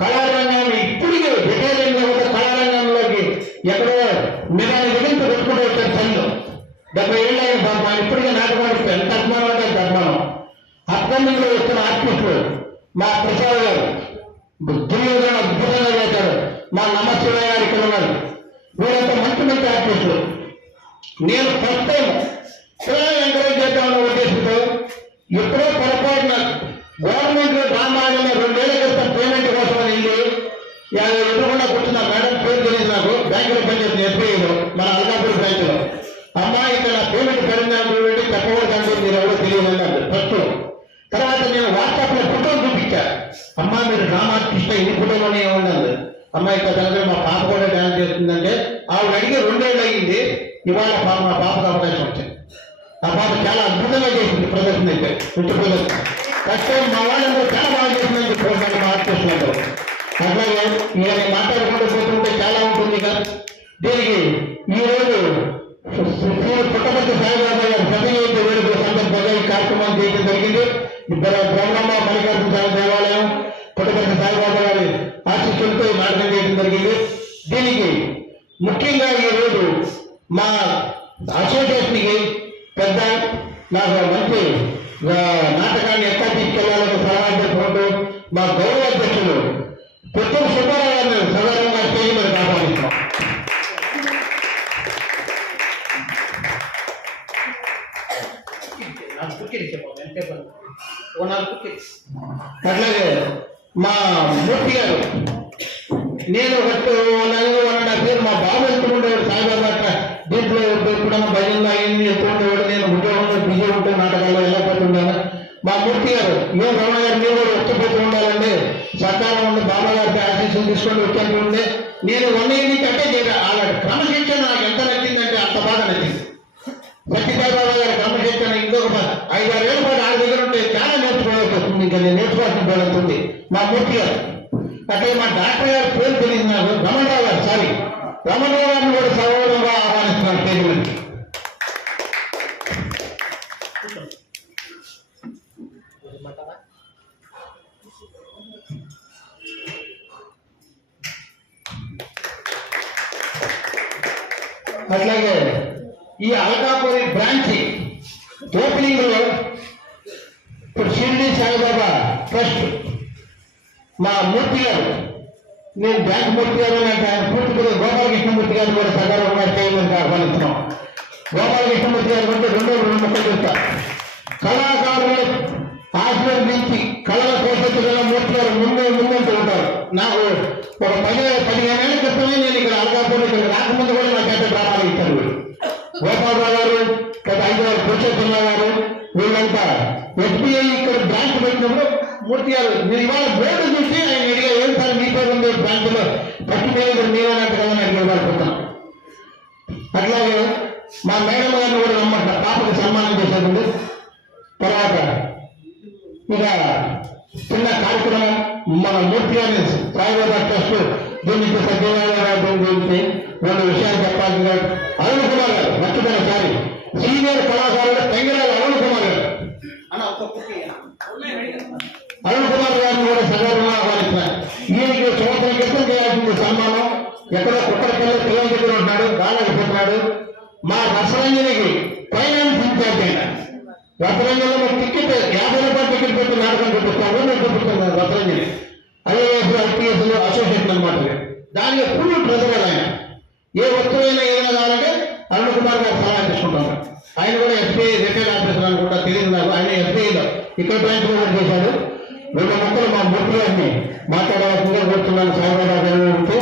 కళారంగాన్ని ఇప్పటికీ రిటైరింగ్ లో కళారంగంలోకి ఎక్కడో నిరాన్ని గురించి పెట్టుకుంటూ వచ్చారు. సైన్లో 70 ఏళ్ళు అయిన పాప ఇప్పటికే నాటకం ఎంత అభిమానం అంటే అంత అభిమానం. అప్కమింగ్లో వస్తున్న ఆర్టిస్టులు మా ప్రసాద్ గారు దుర్యోగం అద్భుతంగా చేశారు. మా నమశివయ్య గారు ఇక్కడ ఉన్నారు. వీళ్ళంతా మంచి ఆర్టిస్టులు. నేను ఫస్ట్ టైం పిల్లలు ఎంకరేజ్ చేద్దామన్న ఉద్దేశంతో ఎప్పుడో పొరపాటున గవర్నమెంట్ రామాయణ 2 ఏళ్ల క్రితం పేమెంట్ కోసం అని ఎదురుకుండా కూర్చున్న మేడం పేరు తెలియదు నాకు. బ్యాంకులో పనిచేస్తుంది ఎస్బీఐలో, మన అల్లాపూర్ బ్యాంక్ లో. అమ్మాయి ఇక్కడ పేమెంట్ పడిందని చెప్పకూడదండి, మీరు ఎవరో తెలియదు అన్నారు ఫస్ట్. తర్వాత నేను వాట్సాప్ లో ఫోటోలు మా పాపకు అవకాశం వచ్చింది. ఆ పాప చాలా అద్భుతంగా చేసింది ప్రదర్శన అయితే నృత్య ప్రదర్శన. ఫస్ట్ టైం మా వాళ్ళందరూ చాలా బాగా చేసిందని చెప్పి ఆర్టిస్టులు. అట్లాగే నేను మాట్లాడుకుంటూ పోతుంటే చాలా ఉంటుంది కదా. దీనికి ఈరోజు పుట్టపర్తి సాయిబాబా గారు ప్రతినిధి వేడుకల సందర్భంగా ఈ కార్యక్రమం చేయడం జరిగింది. బ్రహ్మమ్మ మల్లికార్జున స్వామి దేవాలయం పుట్టపర్తి సాయిబాబా గారి ఆశీస్సులతో ఈ నాటకం చేయడం జరిగింది. దీనికి ముఖ్యంగా ఈరోజు మా అసోసియేషన్కి పెద్ద నాకు మంచి నాటకాన్ని ఎక్కడ తీసుకెళ్లాలని సలహా చెప్పుకుంటూ మా గౌరవ అధ్యక్షులు కొత్త సుబ్బారావు గారిని సదారంగా చేయి మరి ఆహ్వానిస్తాం. అట్లాగే మా మూర్తి గారు నేను పేరు మా బాబు ఎత్తుకుండేవాడు సాయిబాబా అట్లా దీంట్లో ఎప్పుడన్నా భజనలో అయింది ఎత్తుకుండేవాడు. నేను ఉద్యోగంలో బిజీ ఉంటే నాటకాల్లో వెళ్ళకపోతున్నాను. మా మూర్తి గారు మేము రమణ గారు మీరు కూడా వచ్చిపోతూ ఉండాలండి, సర్కారం ఉండి బాబా గారికి ఆశీస్సులు తీసుకొని వచ్చేట్టు ఉండే నేను 1 year నుంచి అంటే వాళ్ళ క్రమశిక్షణ నాకు ఎంత నచ్చిందంటే అంత బాగా నచ్చింది. సత్యసాయిబాబా గారి క్రమశిక్షణ ఇంకొక 5-6 ఏళ్ళ పాటు వాళ్ళ దగ్గర ఉంటే చాలా నేర్చుకోవాల్సి వస్తుంది. ఇంకా నేను నేర్చుకోవాల్సిన పడుతుంది మా మూర్తి గారు. అట్లే మా డాక్టర్ గారు పేరు తెలియదు నాకు, రమణరావు గారు రమణరావు గారిని కూడా సౌకర్యంగా ఆహ్వానిస్తున్నారు స్టేజ్ నుంచి. అట్లాగే ఈ అల్కాపురి బ్రాంచ్ ఓపెనింగ్ లో ఇప్పుడు షిర్డీ సాయిబాబా ట్రస్ట్ మా మూర్తి గారు, నేను బ్యాంక్ మూర్తి గారు అంటే పూర్తి గోపాలకృష్ణమూర్తి గారు కూడా సకాలంగా చేయడానికి ఆహ్వానిస్తున్నాం. గోపాలకృష్ణమూర్తి గారు అంటే 2 ముక్కలు చెప్తారు. కళాకారులు ఆశీర్వదించి కళల పోషించగల మూర్తి గారు ముందంటూ ఉంటారు. నాకు ఒక 15 ఏళ్ళ క్రితమే నేను ఇక్కడ అల్కాపూర్ ఇక్కడ రాకముందు కూడా నా చేత డ్రామాలు ఇచ్చారు. గోపాలరావు గారు, గత 5 గారు, పురుషోత్తమ గారు వీళ్ళంతా ఎస్బీఐ ఇక్కడ బ్రాంచ్ పెట్టినప్పుడు మూర్తి గారు మీరు ఇవాళ బోర్డు చూసి ఆయన అడిగా ఏం సార్ మీ పేరు ఉంది బ్రాంచ్లో పట్టి పేరు మీరన్నట్టు కదా నేను ఇవ్వాలనుకుంటున్నాను. అట్లాగే మా మేడం గారిని కూడా నమ్మట పాపకు సన్మానం చేసేది. తర్వాత ఇక చిన్న కార్యక్రమం మన మూర్తి గారిని సాయిబాబా ట్రస్ట్ దీనికి సత్యనారాయణ గురించి 2 విషయాలు చెప్పాల్సిందిగా అరుణ్ కుమార్ గారు మర్చిపోయిన సారి సీనియర్ కళాకారుడు తెంగరాల అరుణ్ కుమార్ గారు అరుణ్ కుమార్ గారిని కూడా సగౌరవంగా ఆహ్వానిస్తున్నారు. ఈయనకి సంవత్సరం క్రితం చేయాల్సింది సన్మానం. ఎక్కడో కుక్కడపల్లి పిల్లల దగ్గర ఉంటున్నాడు, రాలేకపోతున్నాడు. మా రసరంజనికి ఫైనాన్స్ ఇన్ఛార్జ్ అయినా రసరంజన్లో టికెట్ 50 రూపాయలు టికెట్ పెట్టి నాటకం చూపిస్తాను నేను చూపిస్తున్నాను. రసరంజని ఐఏఎస్ ఐపీఎస్ అసోసియేషన్ అనమాట. దానికి ఎప్పుడు ప్రజలు ఆయన ఏ వస్తువైనా ఏదైనా కావాలంటే అరుణ్ కుమార్ గారు సలహా తీసుకుంటారు. ఆయన కూడా ఎస్బీఐ రిటైల్ ఆఫీసర్ అని కూడా తెలియదు నాకు. ఆయన ఎస్బీఐలో ఇక్కడ బ్రాంచ్ కూడా చేశాడు. 2 మొక్కలు మా మూర్తి గారిని మాట్లాడవలసిందిగా కోరుతున్నాను. సాయిబాబా గారు ఉంటే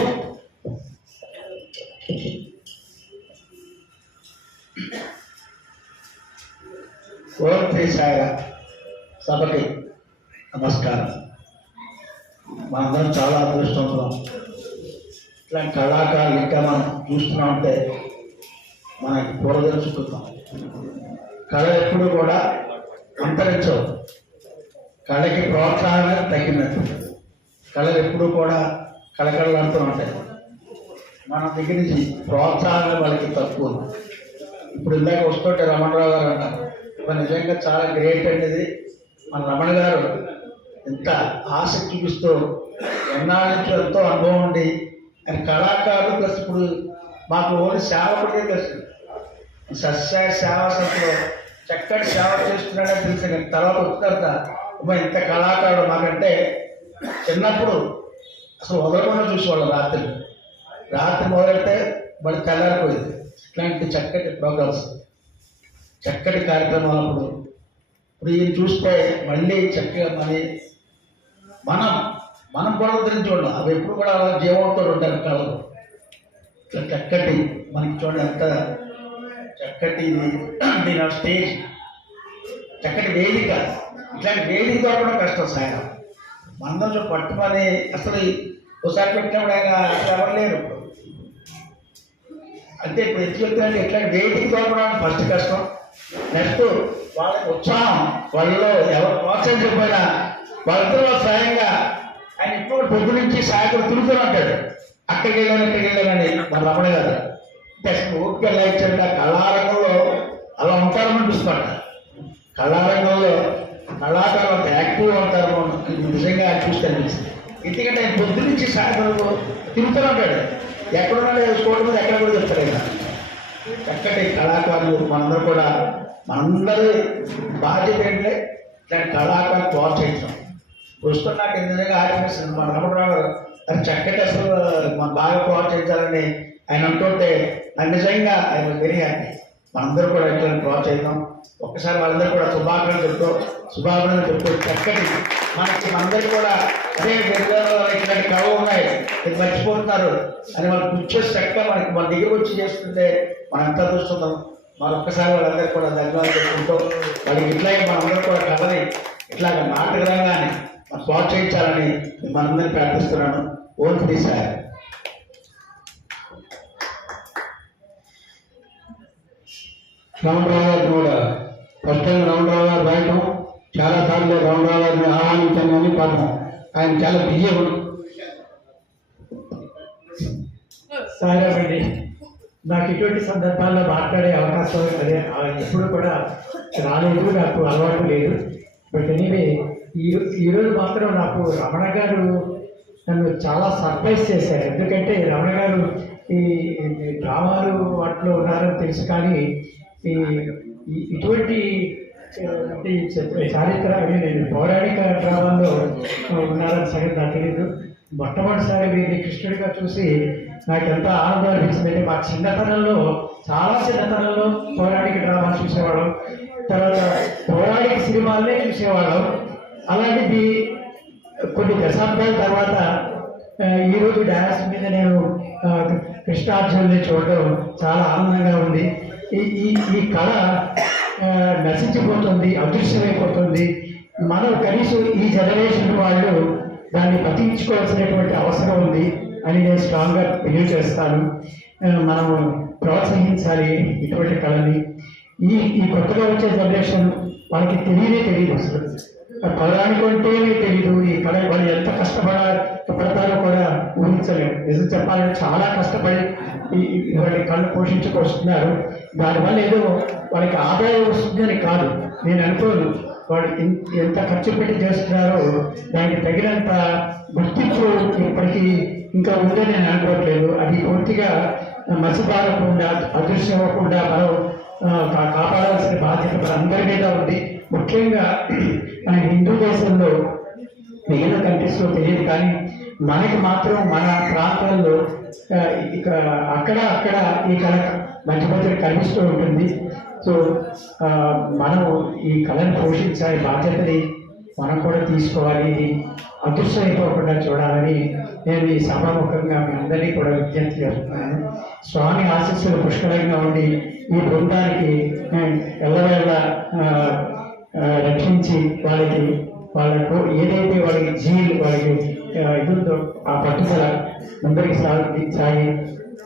ఓం సాయిరా సభకి నమస్కారం. మనందరం చాలా అదృష్టవంతులం. ఇట్లాంటి కళాకారులు ఇంకా మనం చూస్తున్నామంటే మనకి పూర్వదర్శకుతాం. కళ ఎప్పుడు కూడా అంతరించవు. కళకి ప్రోత్సాహమే తగ్గినట్టు. కళలు ఎప్పుడు కూడా కళకళలు అంటూ ఉంటాయి. మన దగ్గర నుంచి ప్రోత్సాహమే వాళ్ళకి తక్కువ. ఇప్పుడు ఇందాక వస్తుంటే రమణరావు గారు అంటారు, ఇవాళ నిజంగా చాలా గ్రేట్ అండి. ఇది మన రమణ గారు ఎంత ఆసక్తి చూపిస్తూ ఎన్నాళ్ళ నుంచి ఎంతో అనుభవం ఉండి ఆయన కళాకారులు ప్లస్ ఇప్పుడు మాకు ఓన్లీ సేవకుడికే తెలుసు. సస్య సేవా సంస్థలో చక్కటి సేవ చేస్తున్నాడని తెలిసిన తర్వాత ఉత్కర్త ఇంత కళాకారుడు మాకంటే చిన్నప్పుడు అసలు వదలకుండా చూసేవాళ్ళం. రాత్రి మొదలెడితే మరి తెల్లారిపోయింది. ఇట్లాంటి చక్కటి ప్రోగ్రామ్స్, చక్కటి కార్యక్రమాలు. ఇప్పుడు ఈయన చూస్తే మళ్ళీ చక్కగా మనం పునరుద్ధరించి చూడడం అవి ఎప్పుడు కూడా జీవంతో ఉంటారు కళలు. ఇట్లా చక్కటి మనకి చూడండి ఎంత చక్కటి దీని స్టేజ్, చక్కటి వేదిక. ఇట్లాంటి వేదిక దొరకడం కష్టం సాయం. మనందరూ పట్టుమని అసలు ఒకసారి పెట్టినప్పుడు ఆయన అసలు ఎవరు లేరు. అంటే ఇప్పుడు ఎత్తుకెళ్తానంటే ఎట్లా వెయిటింగ్ తోపడానికి ఫస్ట్ కష్టం. నెక్స్ట్ వాళ్ళకి ఉత్సాహం, వాళ్ళలో ఎవరు ప్రోత్సాహం చెప్పినా వాళ్ళిద్దరూ స్వయంగా ఆయన ఇప్పుడు పొద్దు నుంచి సాయంత్రం తిరుగుతూ ఉంటాడు. అక్కడికి వెళ్ళాలని మన రమణ గారు ఓపిక లేచంట. కళారంగంలో అలా ఉంటారని చూసుకోండి. కళారంగంలో కళాకారులు అంత యాక్టివ్గా ఉంటారు నిజంగా చూస్తే అనిపిస్తుంది. ఎందుకంటే ఆయన పొద్దు నుంచి సాయంత్రం తిరుగుతూ ఉంటాడు. ఎక్కడున్నాడు స్కోట్ మీద ఎక్కడ కూడా చెప్తారు ఆయన. చక్కటి కళాకారులు మనందరూ బాధ్యత ఏంటంటే ఇట్లాంటి కళాకారులు ప్రోత్సహించడం. ప్రస్తుతం నాకు నిజంగా ఆలోచిస్తుంది మన రమణరావు గారు అది చక్కటి అసలు మనం బాగా ప్రోత్సహించాలని ఆయన అంటుంటే అది నిజంగా ఆయన వెరీ హ్యాపీ. మనందరూ కూడా ఇట్లా ప్రోత్సహిద్దాం. ఒక్కసారి వాళ్ళందరూ కూడా శుభాకాంక్షలు చెప్తూ చక్కటి మనందరికీ కూడా అదే ఇట్లాంటి కళలు ఉన్నాయి ఇది మర్చిపోతున్నారు అని వాళ్ళు కూర్చొని చక్కగా మన దగ్గర వచ్చి చేస్తుంటే మనం ఎంత చూస్తున్నాం. మరొక్కసారి వాళ్ళందరూ కూడా ధన్యవాదాలు చెప్పుకుంటూ వాళ్ళకి ఇట్లాగే మనందరూ కూడా కళని ఇట్లాగ నాటక రంగాన్ని మనం ప్రోత్సహించాలని మనందరినీ ప్రార్థిస్తున్నాను. ఓం శ్రీ సార్. రామరావు గారిని కూడా ఫస్ట్ టైం రామరావు గారు రాయటం చాలాసార్లు రామరావు గారిని ఆహ్వానించాను కానీ పాపం ఆయన చాలా బిజీ సారండి. నాకు ఇటువంటి సందర్భాల్లో మాట్లాడే అవకాశం అదే ఎప్పుడు కూడా రాలేదు, నాకు అలవాటు లేదు. బట్ ఎనీవే ఈరోజు మాత్రం నాకు రమణ గారు నన్ను చాలా సర్ప్రైజ్ చేశారు. ఎందుకంటే రమణ గారు ఈ డ్రామాలు వాటిలో ఉన్నారని తెలుసు, కానీ ఇటువంటి నేను పౌరాణిక డ్రామాల్లో ఉన్నారని సంగతి నాకు తెలియదు. మొట్టమొదటిసారి వీరిని కృష్ణుడిగా చూసి నాకు ఎంత ఆనందం అనిపించిందంటే మా చిన్నతనంలో చాలా చిన్నతనంలో పౌరాణిక డ్రామాలు చూసేవాళ్ళం, తర్వాత పౌరాణిక సినిమాలనే చూసేవాళ్ళం. అలాంటిది కొన్ని దశాబ్దాల తర్వాత ఈరోజు డ్యాన్స్ మీద నేను కృష్ణార్జునుని చూడడం చాలా ఆనందంగా ఉంది. ఈ కళ నశించిపోతుంది, అదృశ్యమైపోతుంది. మనం కనీసం ఈ జనరేషన్ వాళ్ళు దాన్ని బతికించుకోవాల్సినటువంటి అవసరం ఉంది అని నేను స్ట్రాంగ్గా బిలీవ్ చేస్తాను. మనం ప్రోత్సహించాలి ఇటువంటి కళని. ఈ కొత్తగా వచ్చే జనరేషన్ వాళ్ళకి తెలియదు అసలు. పౌరాణికం అంటేనే తెలీదు. ఈ కళ వాళ్ళు ఎంత కష్టపడతారో కూడా ఊహించలేము. నిజం చెప్పాలంటే చాలా కష్టపడి వాళ్ళ కళ్ళు పోషించుకొస్తున్నారు. దానివల్ల ఏదో వాళ్ళకి ఆదాయం వస్తుందని కాదు నేను అనుకోను. వాళ్ళు ఎంత ఖర్చు పెట్టి చేస్తున్నారో దానికి తగినంత గుర్తింపు ఇప్పటికీ ఇంకా ఉందని నేను అనుకోవట్లేదు. అది పూర్తిగా మసిపారకుండా అదృశ్యం అవ్వకుండా మనం కాపాడాల్సిన బాధ్యత మన అందరి మీద ఉంది. ముఖ్యంగా మన హిందూ దేశంలో మిగిలిన కంట్రీస్లో తెలియదు, కానీ మనకి మాత్రం మన ప్రాంతాల్లో ఇక అక్కడ ఈ కళ మధ్య మధ్య కనిపిస్తూ ఉంటుంది. సో మనం ఈ కళను పోషించాలి, బాధ్యతని మనం కూడా తీసుకోవాలి. ఇది అదృశ్యం అయిపోకుండా చూడాలని నేను ఈ సభాముఖంగా మీ అందరినీ కూడా విజ్ఞప్తి చేస్తున్నాను. స్వామి ఆశీస్సులు పుష్కలంగా ఉండి ఈ బృందానికి ఎల్లవేళ రక్షించి వాళ్ళకు ఏదైతే వాళ్ళకి వాళ్ళకి ఇదితో ఆ పట్టుదల ముందరికి సాగి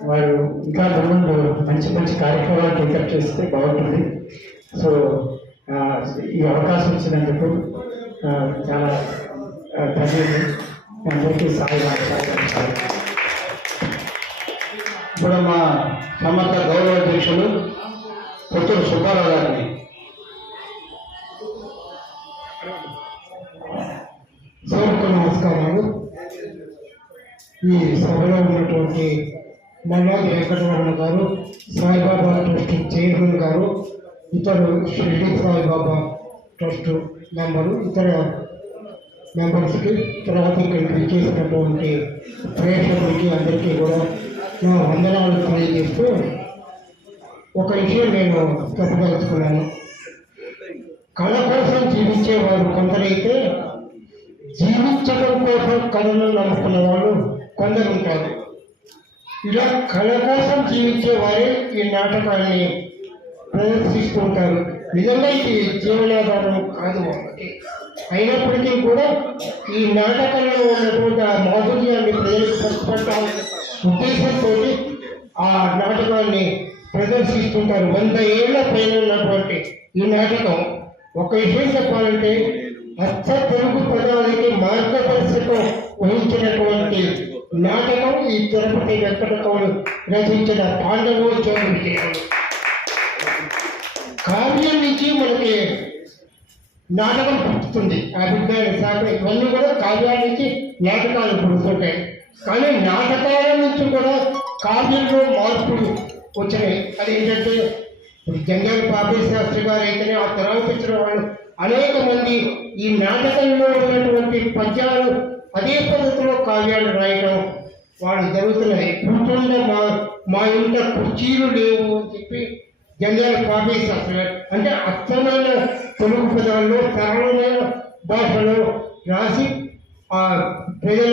వారు ఇంకా ముందు మంచి మంచి కార్యక్రమాలు టేకప్ చేస్తే బాగుంటుంది. సో ఈ అవకాశం ఇచ్చినందుకు చాలా ధన్యవాదాలు. అందరికీ సాయి. ఇప్పుడు మా సమర్థ గౌరవ అధ్యక్షులు పుత్తూరు సుబ్బారావు గారిని సభకు నమస్కారాలు. ఈ సభలో ఉన్నటువంటి మల్లాది వెంకటరమణ గారు, సాయిబాబా ట్రస్ట్ చైర్మన్ గారు, ఇతరు షిరిడి సాయిబాబా ట్రస్ట్ మెంబరు, ఇతర మెంబర్స్కి, తర్వాత ఇక్కడికి విచ్చేసినటువంటి ప్రేక్షకులకి అందరికీ కూడా నా వందనాలు తెలియజేస్తూ ఒక విషయం నేను చెప్పదలుచుకున్నాను. కళ కోసం జీవించేవారు కొందరైతే, జీవించడం కోసం కళను నడుపుకున్న వాళ్ళు కొందరు ఉంటారు. ఇలా కళ కోసం జీవించే వారే ఈ నాటకాన్ని ప్రదర్శిస్తూ ఉంటారు. నిజంగా ఇది జీవనాధారం కాదు వాళ్ళకి. అయినప్పటికీ కూడా ఈ నాటకంలో ఉన్నటువంటి ఆ మాధుర్యాన్ని ప్రజలకు పంచిపెట్టాలనే ఉద్దేశంతో ఆ నాటకాన్ని ప్రదర్శిస్తుంటారు. 100 ఏళ్ల పైన ఉన్నటువంటి ఈ నాటకం ఒక విషయం చెప్పాలంటే అచ్చ తెలుగు పదాలకి మార్గదర్శకం వహించినటువంటి నాటకం ఈ తిరుపతి వెంకట కవులు రచించిన పాండవోత్సవం. కావ్యం నుంచి మనకి నాటకం పుట్టుతుంది. అభిజ్ఞాన శాఖ ఇవన్నీ కూడా కావ్యాల నుంచి నాటకాలు పుడుతుంటాయి. కానీ నాటకాల నుంచి కూడా కావ్యంలో మార్పులు వచ్చినాయి. అదేంటంటే జంగాల పాపయ్య శాస్త్రి గారు అయితేనే ఆ తర్వాత వచ్చిన వాళ్ళు అనేక మంది ఈ నాటకంలో ఉన్నటువంటి పద్యాలు అదే పద్ధతిలో కావ్యాలు రాయడం వాళ్ళు జరుగుతున్నాయి. కూర్చుండే మా ఇంట్లో కుర్చీలు లేవు అని చెప్పి జంగాల పాపయ్య శాస్త్రి గారు అంటే అర్థమైన తెలుగు పదాల్లో సరళమైన భాషలో రాసి ఆ ప్రజల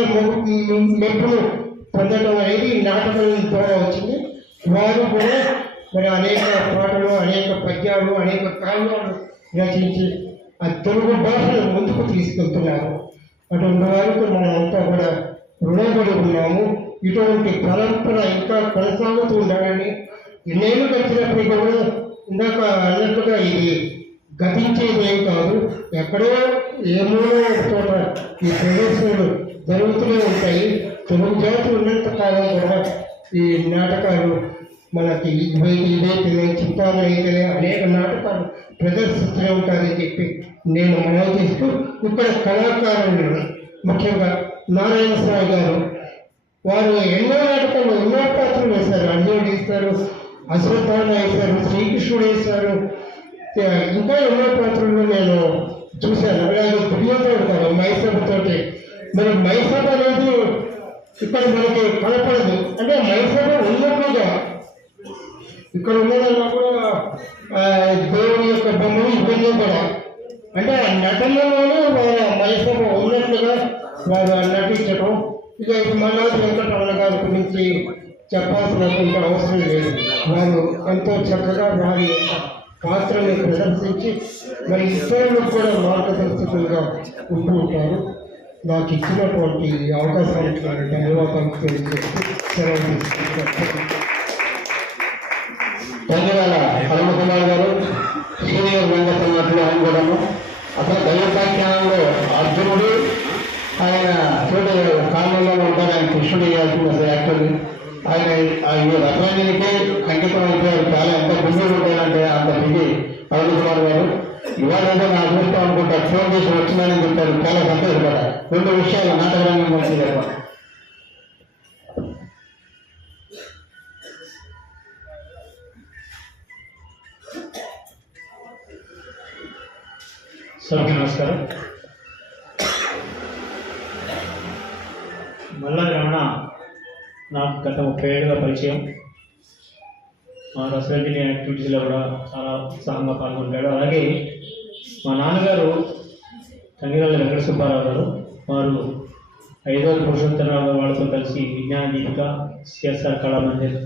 మెప్పును పొందడం అనేది నాటకం ద్వారా వచ్చింది. వారు కూడా మరి అనేక పాటలు, అనేక పద్యాలు, అనేక కావ్యాలు రచించి ఆ తెలుగు భాషను ముందుకు తీసుకెళ్తున్నారు. అటువంటి వారికి మనం అంతా కూడా రుణపడి ఉన్నాము. ఇటువంటి పరంపర ఇంకా కొనసాగుతూ ఉండాలని ఎన్నేళ్ళు గడిచినప్పటికీ కూడా ఇందాక అన్నట్టుగా ఇది గతించేది ఏం కాదు. ఎక్కడో ఏమో చోట ఈ ప్రదర్శనలు జరుగుతూనే ఉంటాయి. తెలుగు జాతి ఉన్నంత కాలం కూడా ఈ నాటకాలు మనకి ఇదైతే చిత్తాలైతేనే అనేక నాటకాలు ప్రదర్శిస్తూనే ఉంటారని చెప్పి నేను మనవి చేస్తూ ఇక్కడ కళాకారులు ముఖ్యంగా నారాయణ స్వామి గారు వారు ఎన్నో నాటకాలు ఎన్నో పాత్రలు వేశారు. అర్జునుడు వేస్తారు, అశ్వత్థామ వేశారు, శ్రీకృష్ణుడు వేశారు, ఇంకా ఎన్నో పాత్రలు నేను చూశాను. అలాగే దుర్యోధనుడు గారు మైసభతోటి. మరి మైసభ అనేది ఇక్కడ మనకి కనపడదు. అంటే మైసభ ఉన్నట్లుగా ఇక్కడ ఉన్నదన్నా కూడా దేవుని యొక్క బొమ్మలు ఇవన్నీ కూడా అంటే ఆ నటనలోనే వారు మైసభ ఉన్నట్లుగా వారు నటించడం. ఇక మల్లాది వెంకటరమణ గారి గురించి చెప్పాల్సినటువంటి అవసరం లేదు. వారు ఎంతో చక్కగా వారి పాత్రని ప్రదర్శించి మరి ఇతరులకు కూడా మార్గదర్శకులుగా ఉంటూ ఉంటారు. నాకు ఇచ్చినటువంటి అవకాశానికి ధన్యవాదాలు తెలియజేస్తూ సెలవు తీసుకుంటున్నాను. ధన్యవాదాలు హనుమ కుమార్ గారు. సీనియర్ రంగసన్నట్లు ఆయన కూడాను అసలు దైవపాఖ్యానంలో అర్జునుడు ఆయన చూడ కాలంలో ఉంటారు. ఆయన కృష్ణుడు చేయాల్సింది అసలు యాక్చువల్లీ ఆయన ఈ రసాయనికే అంకితం అయిపోయారు. చాలా ఎంత బిజీ ఉంటాయంటే అంత బిజీ హనుమ కుమార్ గారు. ఇవాళ ఏదో నా చూస్తాం అనుకుంటా ఫోన్ చేసి వచ్చిందని చెప్పారు. చాలా సంతోషపడ్డారు. 2 విషయాలు నాటకరంగం గురించి చెప్పాలి. సభకి నమస్కారం. మల్లాది రమణ నాకు గత 30 ఏళ్ళుగా పరిచయం. మా రసరంజని యాక్టివిటీస్లో కూడా చాలా ఉత్సాహంగా పాల్గొంటాడు. అలాగే మా నాన్నగారు తంగిరాల వెంకట సుబ్బారావు గారు, వారు 5వ పురుషోత్తమరావు వాళ్ళతో కలిసి విజ్ఞాన దీపిక, సిఎస్ఆర్ కళామందిర్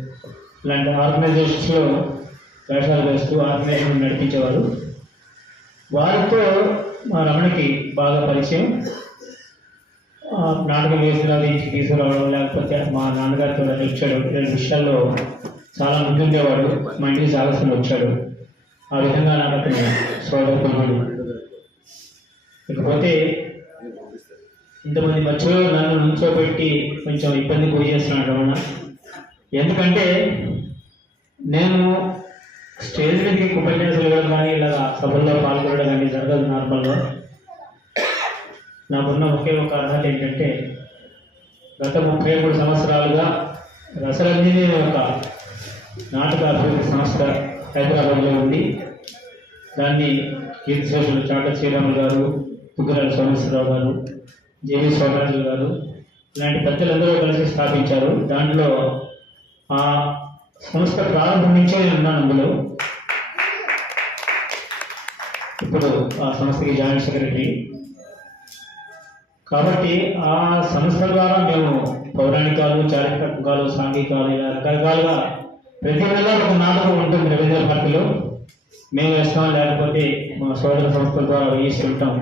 ఇలాంటి ఆర్గనైజేషన్స్లో వేషాలు వేస్తూ ఆర్గనైజేషన్ నడిపించేవారు. వారితో మా రమణకి బాగా పరిచయం. నాటకం వేసిన ఇంటికి తీసుకురావడం, లేకపోతే మా నాన్నగారితో వచ్చాడు. 2 విషయాల్లో చాలా ముందుండేవాడు. మా ఇంటికి చాలాసార్లు వచ్చాడు. ఆ విధంగా నాకు అతను సోదరుడు. ఇకపోతే ఇంతమంది మధ్యలో నన్ను నుంచోబెట్టి కొంచెం ఇబ్బంది గురి చేస్తున్నాడు రమణ. ఎందుకంటే నేను స్టేజ్ మీదకి ఉపన్యాసాలు ఇవ్వడం కానీ ఇలా సభల్లో పాల్గొనడం కానీ జరగదు నార్మల్గా. నాకున్న ఒకే ఒక అర్హత ఏంటంటే గత 33 సంవత్సరాలుగా రసరంజని ఒక నాటక అభివృద్ధి సంస్థ హైదరాబాద్లో ఉంది. దాన్ని కీర్తిశేషులు చాట శ్రీరాములు గారు, తుగ్గరాల సోమేశ్వరరావు గారు, జేవి సోమరాజు గారు ఇలాంటి పెద్దలందరూ కలిసి స్థాపించారు. దాంట్లో ఆ సంస్థ ప్రారంభం నుంచే నేను ఉన్నాను అందులో. ఇప్పుడు ఆ సంస్థకి జాయింట్ సెక్రటరీ. కాబట్టి ఆ సంస్థ ద్వారా మేము పౌరాణికాలు, చారిత్రకాలు, సాంఘికాలు ఇలా రకరకాలుగా ప్రతి నెల ఒక నాటకం ఉంటుంది రవీంద్ర భారతిలో. మేము వేస్తాం, లేకపోతే మా సోదర సంస్థల ద్వారా వేసి ఉంటాం.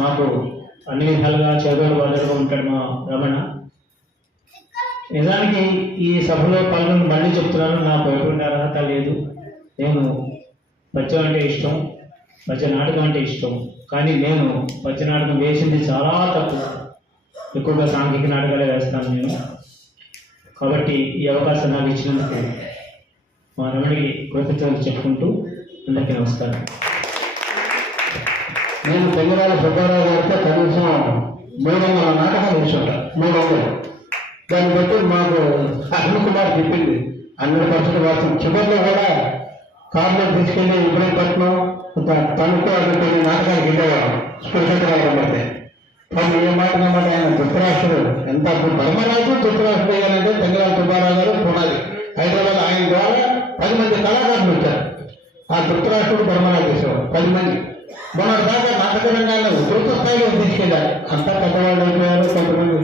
మాకు అన్ని విధాలుగా చదువులు బాధ్యతగా ఉంటాడు మా రమణ. నిజానికి ఈ సభలో పాల్గొని మళ్ళీ చెప్తున్నాను, నాకు ఎటువంటి అర్హత లేదు. నేను పద్యం అంటే ఇష్టం, పద్య నాటకం అంటే ఇష్టం. కానీ నేను పద్య నాటకం వేసింది చాలా తక్కువ, ఎక్కువగా సాంఘిక నాటకాలే వేస్తాను నేను. కాబట్టి ఈ అవకాశం నాకు ఇచ్చినందుకు మా రమణికి కృతజ్ఞతలు చెప్పుకుంటూ అందరికీ నమస్కారం. నేను పెంగరాల సుబ్బారావు గారితో కనీసం 300 నాటకాలు వేసుంటాను. 300. దాన్ని బట్టి మాకు అరుణ్ కుమార్ చెప్పింది 100% వాస్తవం. చివరిలో కూడా కారులో తీసుకెళ్ళి ఇబ్రహీంపట్నం తణుకు అక్కడ నాటకాలకు వెళ్ళేవాడు స్పెషల్ పడితే. కానీ ఏ మాట ఆయన ధృతరాష్ట్రుడు ఎంత ధర్మరాజు ధృతరాష్ట్రుడు అయ్యారంటే పెంగరాల సుబ్బారావు గారు పునాది. హైదరాబాద్ ఆయన ద్వారా 10 మంది కళాకారులు వచ్చారు. ఆ ధృతరాష్ట్రుడు ధర్మరాజు చేసేవాడు 10 మంది. మొన్నటి దాకా నాటక రంగాన్ని ఉధృత స్థాయిలో తీసుకెళ్ళారు. అంతా పెద్దవాళ్ళు అయిపోయారు, కొంతమంది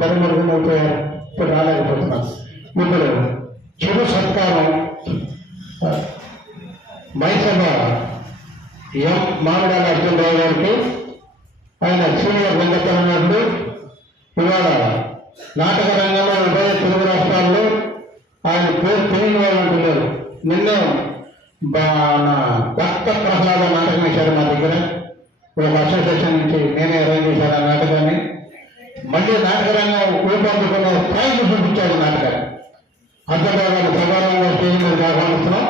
పరిమరుగులు అయిపోయారు. ఇప్పుడు రాలేకపోతున్నారు. ఇప్పుడు చిరు సత్కారం మైసభ ఎం మామిడాల అర్జునరావు గారికి. ఆయన సీనియర్ రంగకర్ణుడు. ఇవాళ నాటక రంగంలో ఉభయ తెలుగు రాష్ట్రాల్లో ఆయన పేరు తెలియని వాళ్ళు అంటున్నారు. నిన్నే భక్త ప్రహ్లాద నాటకం వేశారు మా దగ్గర. ఒక అసోసియేషన్ నుంచి నేనే అరేంజ్ చేశాను ఆ నాటకాన్ని. మళ్ళీ నాటక రంగం ఊపందుకున్న స్థాయికి చూపించాడు నాటకాన్ని. అర్థంగా ప్రకారంగా స్టేజ్ మీద ఆహ్వానిస్తున్నాం.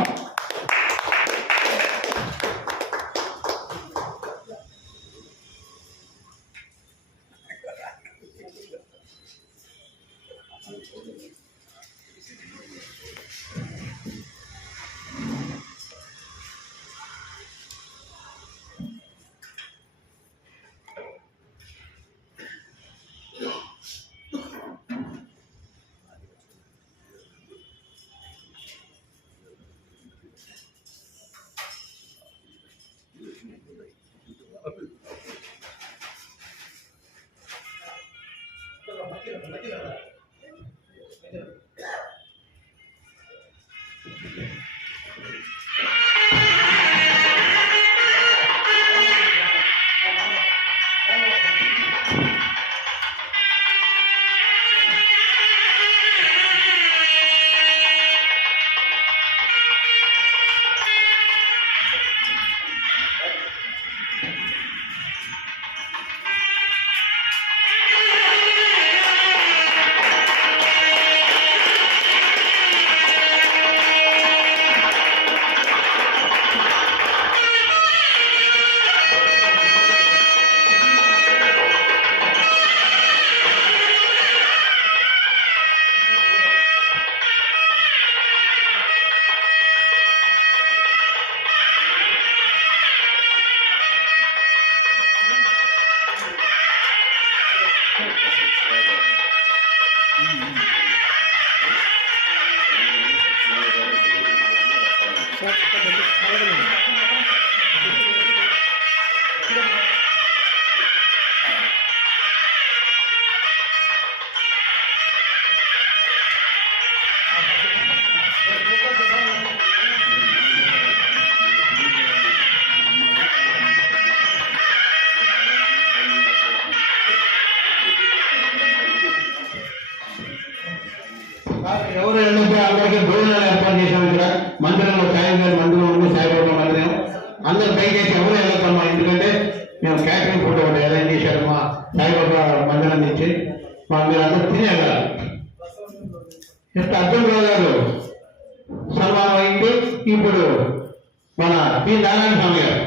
ఎవరు వెళ్ళితే అందరికీ భోజనాలు ఏర్పాటు చేశాం. ఇక్కడ మందిరంలో సాయంకాలం మందిరం ఉంది, సాయిబాబా మందిరం. అందరూ దయచేసి ఎవరు వెళ్ళొద్దమ్మా, ఎందుకంటే మేము క్యాటరింగ్ ఫుడ్ ఒకటి అరేంజ్ చేశారు మా సాయిబాబా మందిరం నుంచి. మీరు అందరూ తినేయాలి. ఇప్పుడు అర్జునరావు గారు సన్మానం అయింది. ఇప్పుడు మన పి నారాయణ స్వామి గారు.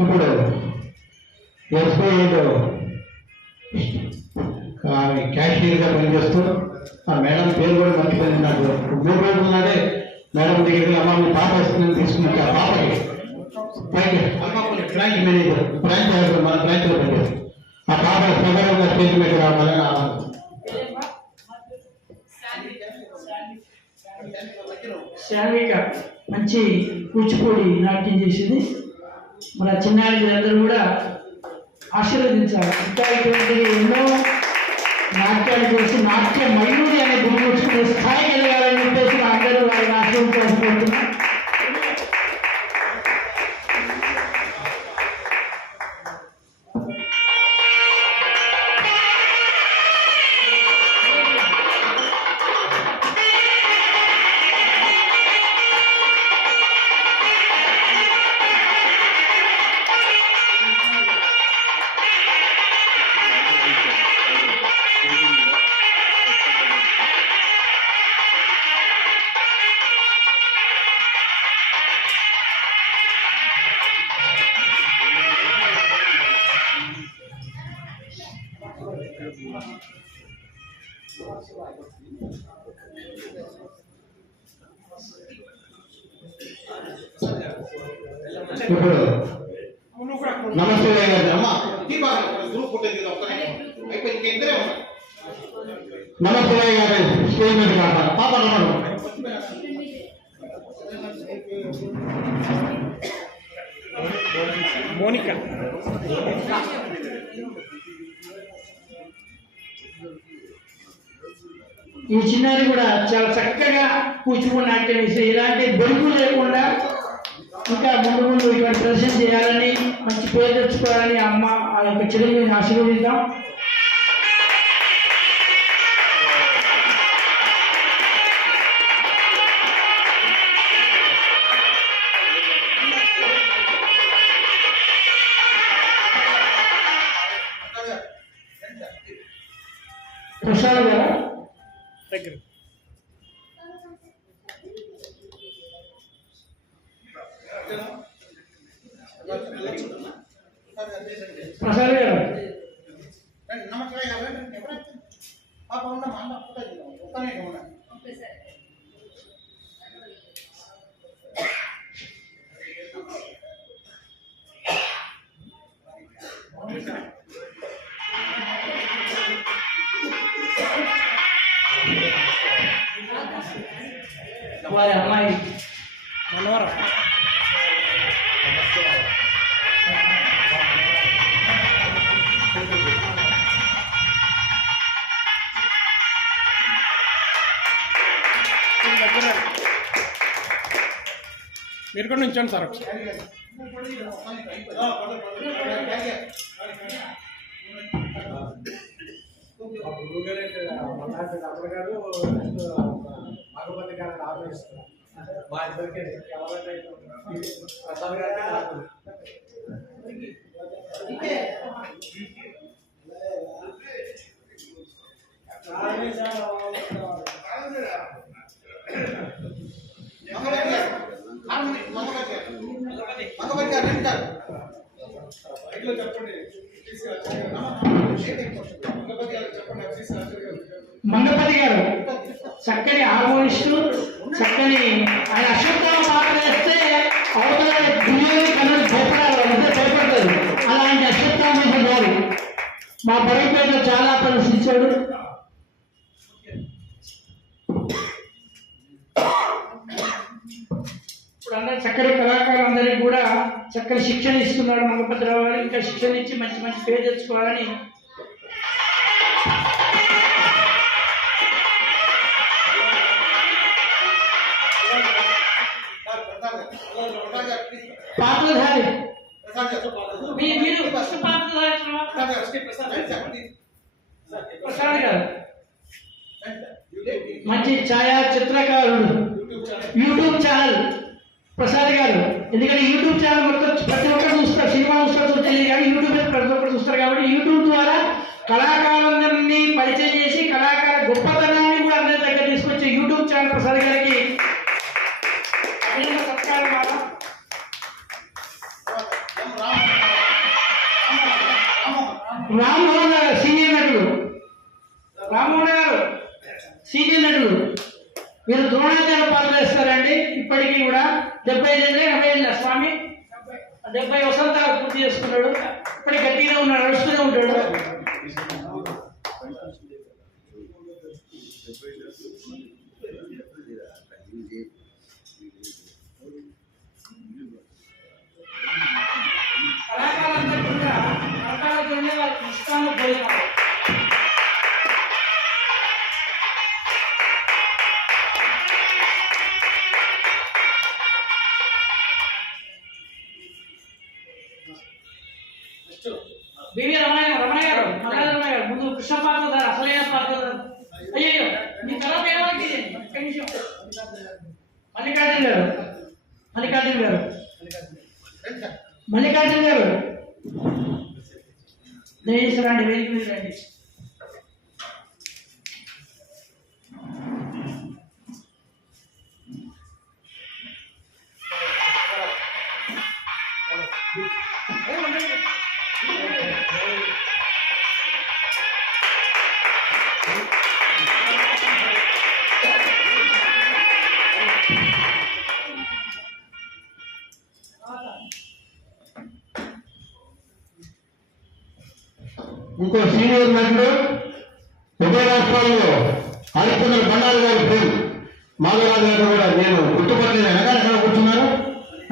ఇప్పుడు ఎస్బీఐలో క్యాషియర్గా పనిచేస్తూ ఆ మేడం పేరు కూడా మర్చిపోయింది. నాకు 3 రోజుల నాడే మేడం దగ్గరికి అమ్మ మీ పాప వస్తుందని తీసుకున్నట్టు ఆ పాపకి బ్రాంచ్ మేనేజర్ బ్రాంచ్ మన బ్రాంచ్లో పనిచేస్తుంది. ఆ పాప సగరంగా స్టేజ్ మీద రావాలని ఆనందం. శారీరక మంచి కూచిపూడి నాట్యం చేసింది. మన చిన్నారులందరూ కూడా ఆశీర్వదించాలి. ఇంకా ఇటువంటి ఎన్నో నాట్యాలు చేసి నాట్య మయూరి అనే గురి వచ్చుకునే స్థాయికి వెళ్ళాలని చెప్పేసి అందరూ వారిని ఆశీర్వదించాల్సిపోతున్నారు. ఇప్పుడు నమస్తే గారు అమ్మ ఈ భాగం గ్రూప్ ఉంటుంది ఒక్కనే అయిపోయి ఇంకెందరే ఉన్నారు. నమస్తే గారు స్టేజ్ మీద కాపాడు పాప నమ్మడు. మోనిక ఈ చిన్నారి కూడా చాలా చక్కగా కూచిపూడి నాట్యం వేసి ఇలాంటి బెరుకు లేకుండా ఇంకా ముందు ముందు ఇటువంటి ప్రదర్శన చేయాలని మంచి పేరు తెచ్చుకోవాలని అమ్మ ఆ యొక్క చిరంజీవిని ఆశీర్వదిద్దాం. ప్రసాద్ గారు దగ్గర ప్రసాద్ గారు నమస్కారం ఎవరైనా పాప ఉండమ్మా అన్న ఒక్కనే ఉన్నా. వారి అమ్మాయి మనవరం మీరు కూడా ఉంచండి సార్ ఒకసారి. మంగపతి గారు చక్కని హార్మోనిస్టు, చక్కని ఆయన అశ్వత్థామ పాట వేస్తే అవతల దుర్యోధన కన్నులు భయపడాలి, అంతే భయపడతారు. అలాంటి అశ్వత్థామ గారు మా బడిపేటలో చాలా ప్రదర్శించాడు. ఇప్పుడు అందరూ చక్కని కళాకారులందరికీ కూడా చక్కని శిక్షణ ఇస్తున్నాడు మంగపతిరావు గారు. ఇంకా శిక్షణ ఇచ్చి మంచి మంచి పేరు తెచ్చుకోవాలని పాత్రధారి మీరు ఫస్ట్ పాత్రధారి ప్రసాద్ గారు మంచి ఛాయా చిత్రకారుడు, యూట్యూబ్ ఛానల్ ప్రసాద్ గారు. ఎందుకంటే యూట్యూబ్ ఛానల్ మొత్తం ప్రతి ఒక్కరు చూస్తారు, సినిమా చూస్తారు తెలియదు కానీ యూట్యూబ్ ప్రతి ఒక్కరు చూస్తారు. కాబట్టి యూట్యూబ్ ద్వారా కళాకారులందరినీ పరిచయం చేసి కళాకార గొప్పతనాన్ని కూడా అందరి దగ్గర తీసుకొచ్చే యూట్యూబ్ ఛానల్ ప్రసాద్ గారికి సత్కారం. రామ్మోహన్ గారు సీనియర్ నటుడు, రామ్మోహన్ గారు సీనియర్ నటుడు, మీరు ద్రోణాచార్య పాత్ర వేస్తారండి. ఇప్పటికీ కూడా 75 80 స్వామి 70 వసంతాలు పూర్తి చేసుకున్నాడు. ఇప్పటికి గట్టిగా ఉన్నాడు, నడుస్తూనే ఉంటాడు. కళాకారులంతా కూడా కళాకారులతోనే వాళ్ళకి ఇష్టాన్ని పోయినారు. బివి రమణ గారు ముందు కృష్ణ పాత్ర అసలైన పాత్ర. అయ్యో మీ కళ పేరు మల్లికార్జున గారు దయచేసి రండి, వేదిక మీద రండి. ఇంకో సీనియర్ నటుడు ఉభయ రాష్ట్రాల్లో హరిచంద్ర బండారు గారి పేరు మాధవరాజు గారు కూడా నేను గుర్తుపట్టలేదు. వెనకాల కూర్చున్నారు.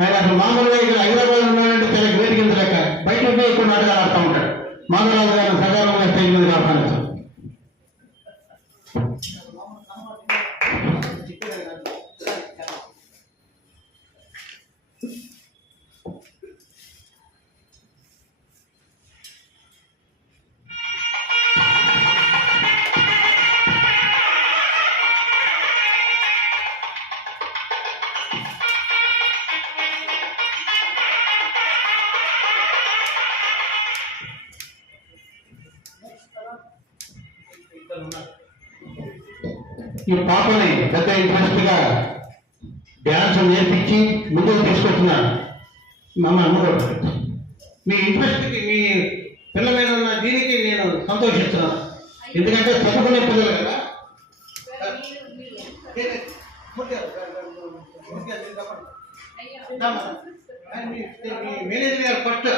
ఆయన అసలు మామూలుగా ఇక్కడ హైదరాబాద్ ఉన్నాడంటే చాలా గ్రేట్ కింద లెక్క, బయట పోయి ఎక్కువ నాటకాలు ఆడుతూ ఉంటాడు. మాధవరాజు గారిని సకాలంగా స్టేజ్ మీద ఆహ్వానించారు. ఈ పాపని పెద్ద ఇంట్రెస్ట్ గా డ్యాన్స్ నేర్పించి ముందుకు తీసుకొచ్చిన మా అమ్మగారు, మీ ఇంట్రెస్ట్ కి మీ పిల్లల మీద ఉన్న దీనికి నేను సంతోషిస్తున్నాను. ఎందుకంటే చదువుకునే పిల్లలు కదా. మేనేజర్ గారు ఫస్ట్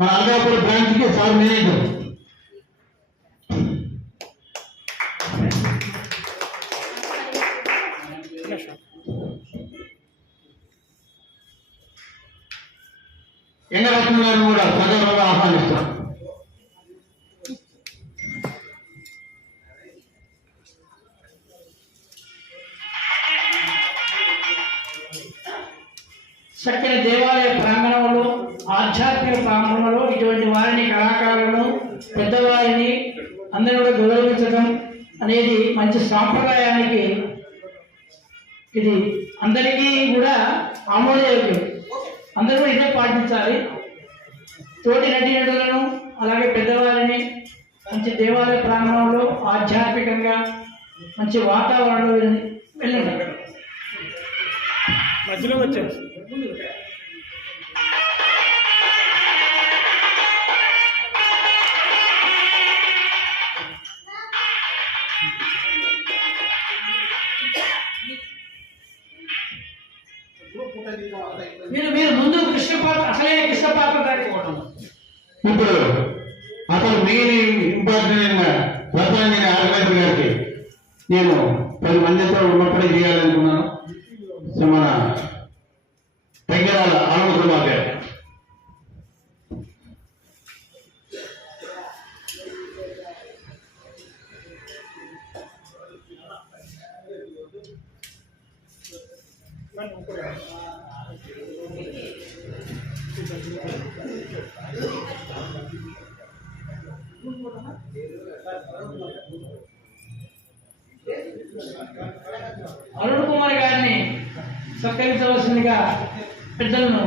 మన అల్గాపూర్ బ్రాంచ్ కి సార్ మేనేజర్. ఎంగరత్న గారిని కూడా సగర్వంగా ఆహ్వానిస్తాం. చక్కని దేవాలయ ప్రాంగణంలో, ఆధ్యాత్మిక ప్రాంగణంలో ఇటువంటి వారిని, కళాకారులను, పెద్దవారిని అందరూ కూడా గౌరవించడం అనేది మంచి సాంప్రదాయానికి ఇది అందరికీ కూడా ఆమోదయోగ్యం. అందరూ ఇదే పాటించాలి. తోటి నటీనటులను అలాగే పెద్దవారిని మంచి దేవాలయ ప్రాంగణంలో ఆధ్యాత్మికంగా మంచి వాతావరణంలో వెళ్ళండి. మధ్యలో వచ్చారు. మీరు ముందు కృష్ణ పాత్ర, అసలే కృష్ణ పాత్ర దాటిపోవటం. ఇప్పుడు అసలు మెయిన్ ఇంపార్టెంట్ రసాయన ఆర్గనైజర్ గారికి నేను 10 మందితో ఉన్నప్పుడే చేయాలనుకున్నాను. మన దగ్గరాల ఆనందకుమార్ గారు అరుణ్ కుమార్ గారిని సత్కరించవలసిందిగా పెద్దలను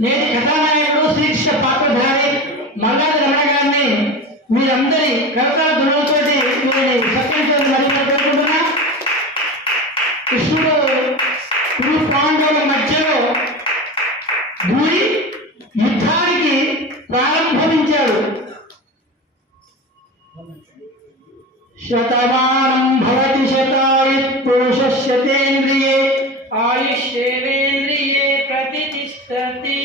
నేటి కథానాయకుడు శ్రీకృష్ణ పాత్రధారి మల్లాది రమణ గారిని మీరందరి కవితల ధ్వనులతోటి వీరిని సత్కరించాలని మరి కోరుకుంటున్నా. కృష్ణుడు కురు పాండవుల మధ్యలో దూరి యుద్ధానికి ప్రారంభించాడు. శతమానం భవతి శతాయుః పురుషः శతేంద్రియే ఆయుష్యేవేంద్రియే ప్రతిష్టతి.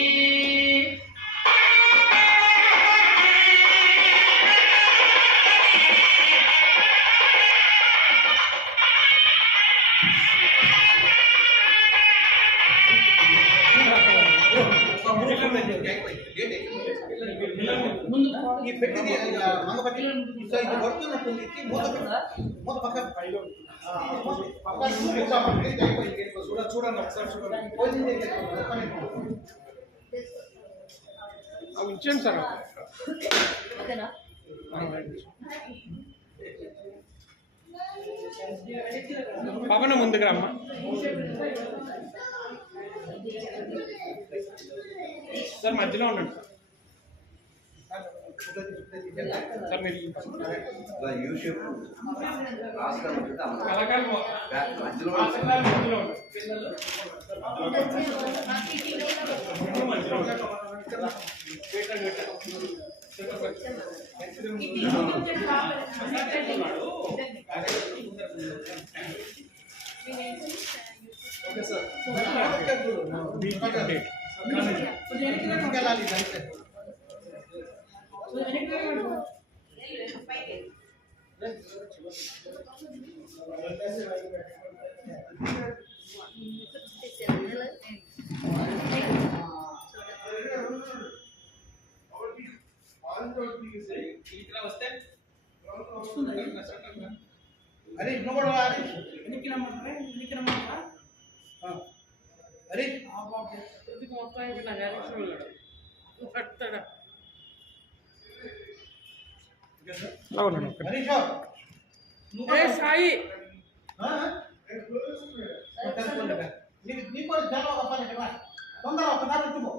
ఈ పెట్టింది మంగపట్టి ఇది పడుతున్నట్టుంది మూత పక్క చూడండి ఒకసారి చూడండి అవి ఇచ్చేయండి సార్. పవన ముందుగా అమ్మా. సార్ మధ్యలో ఉండండి సార్. మీరు కళాకారులు మధ్యలో ఓకే సార్. అరే నువ్వు అరే సాయి నీకు జనం ఒక పని తొందర ఒకసారి వచ్చిపో.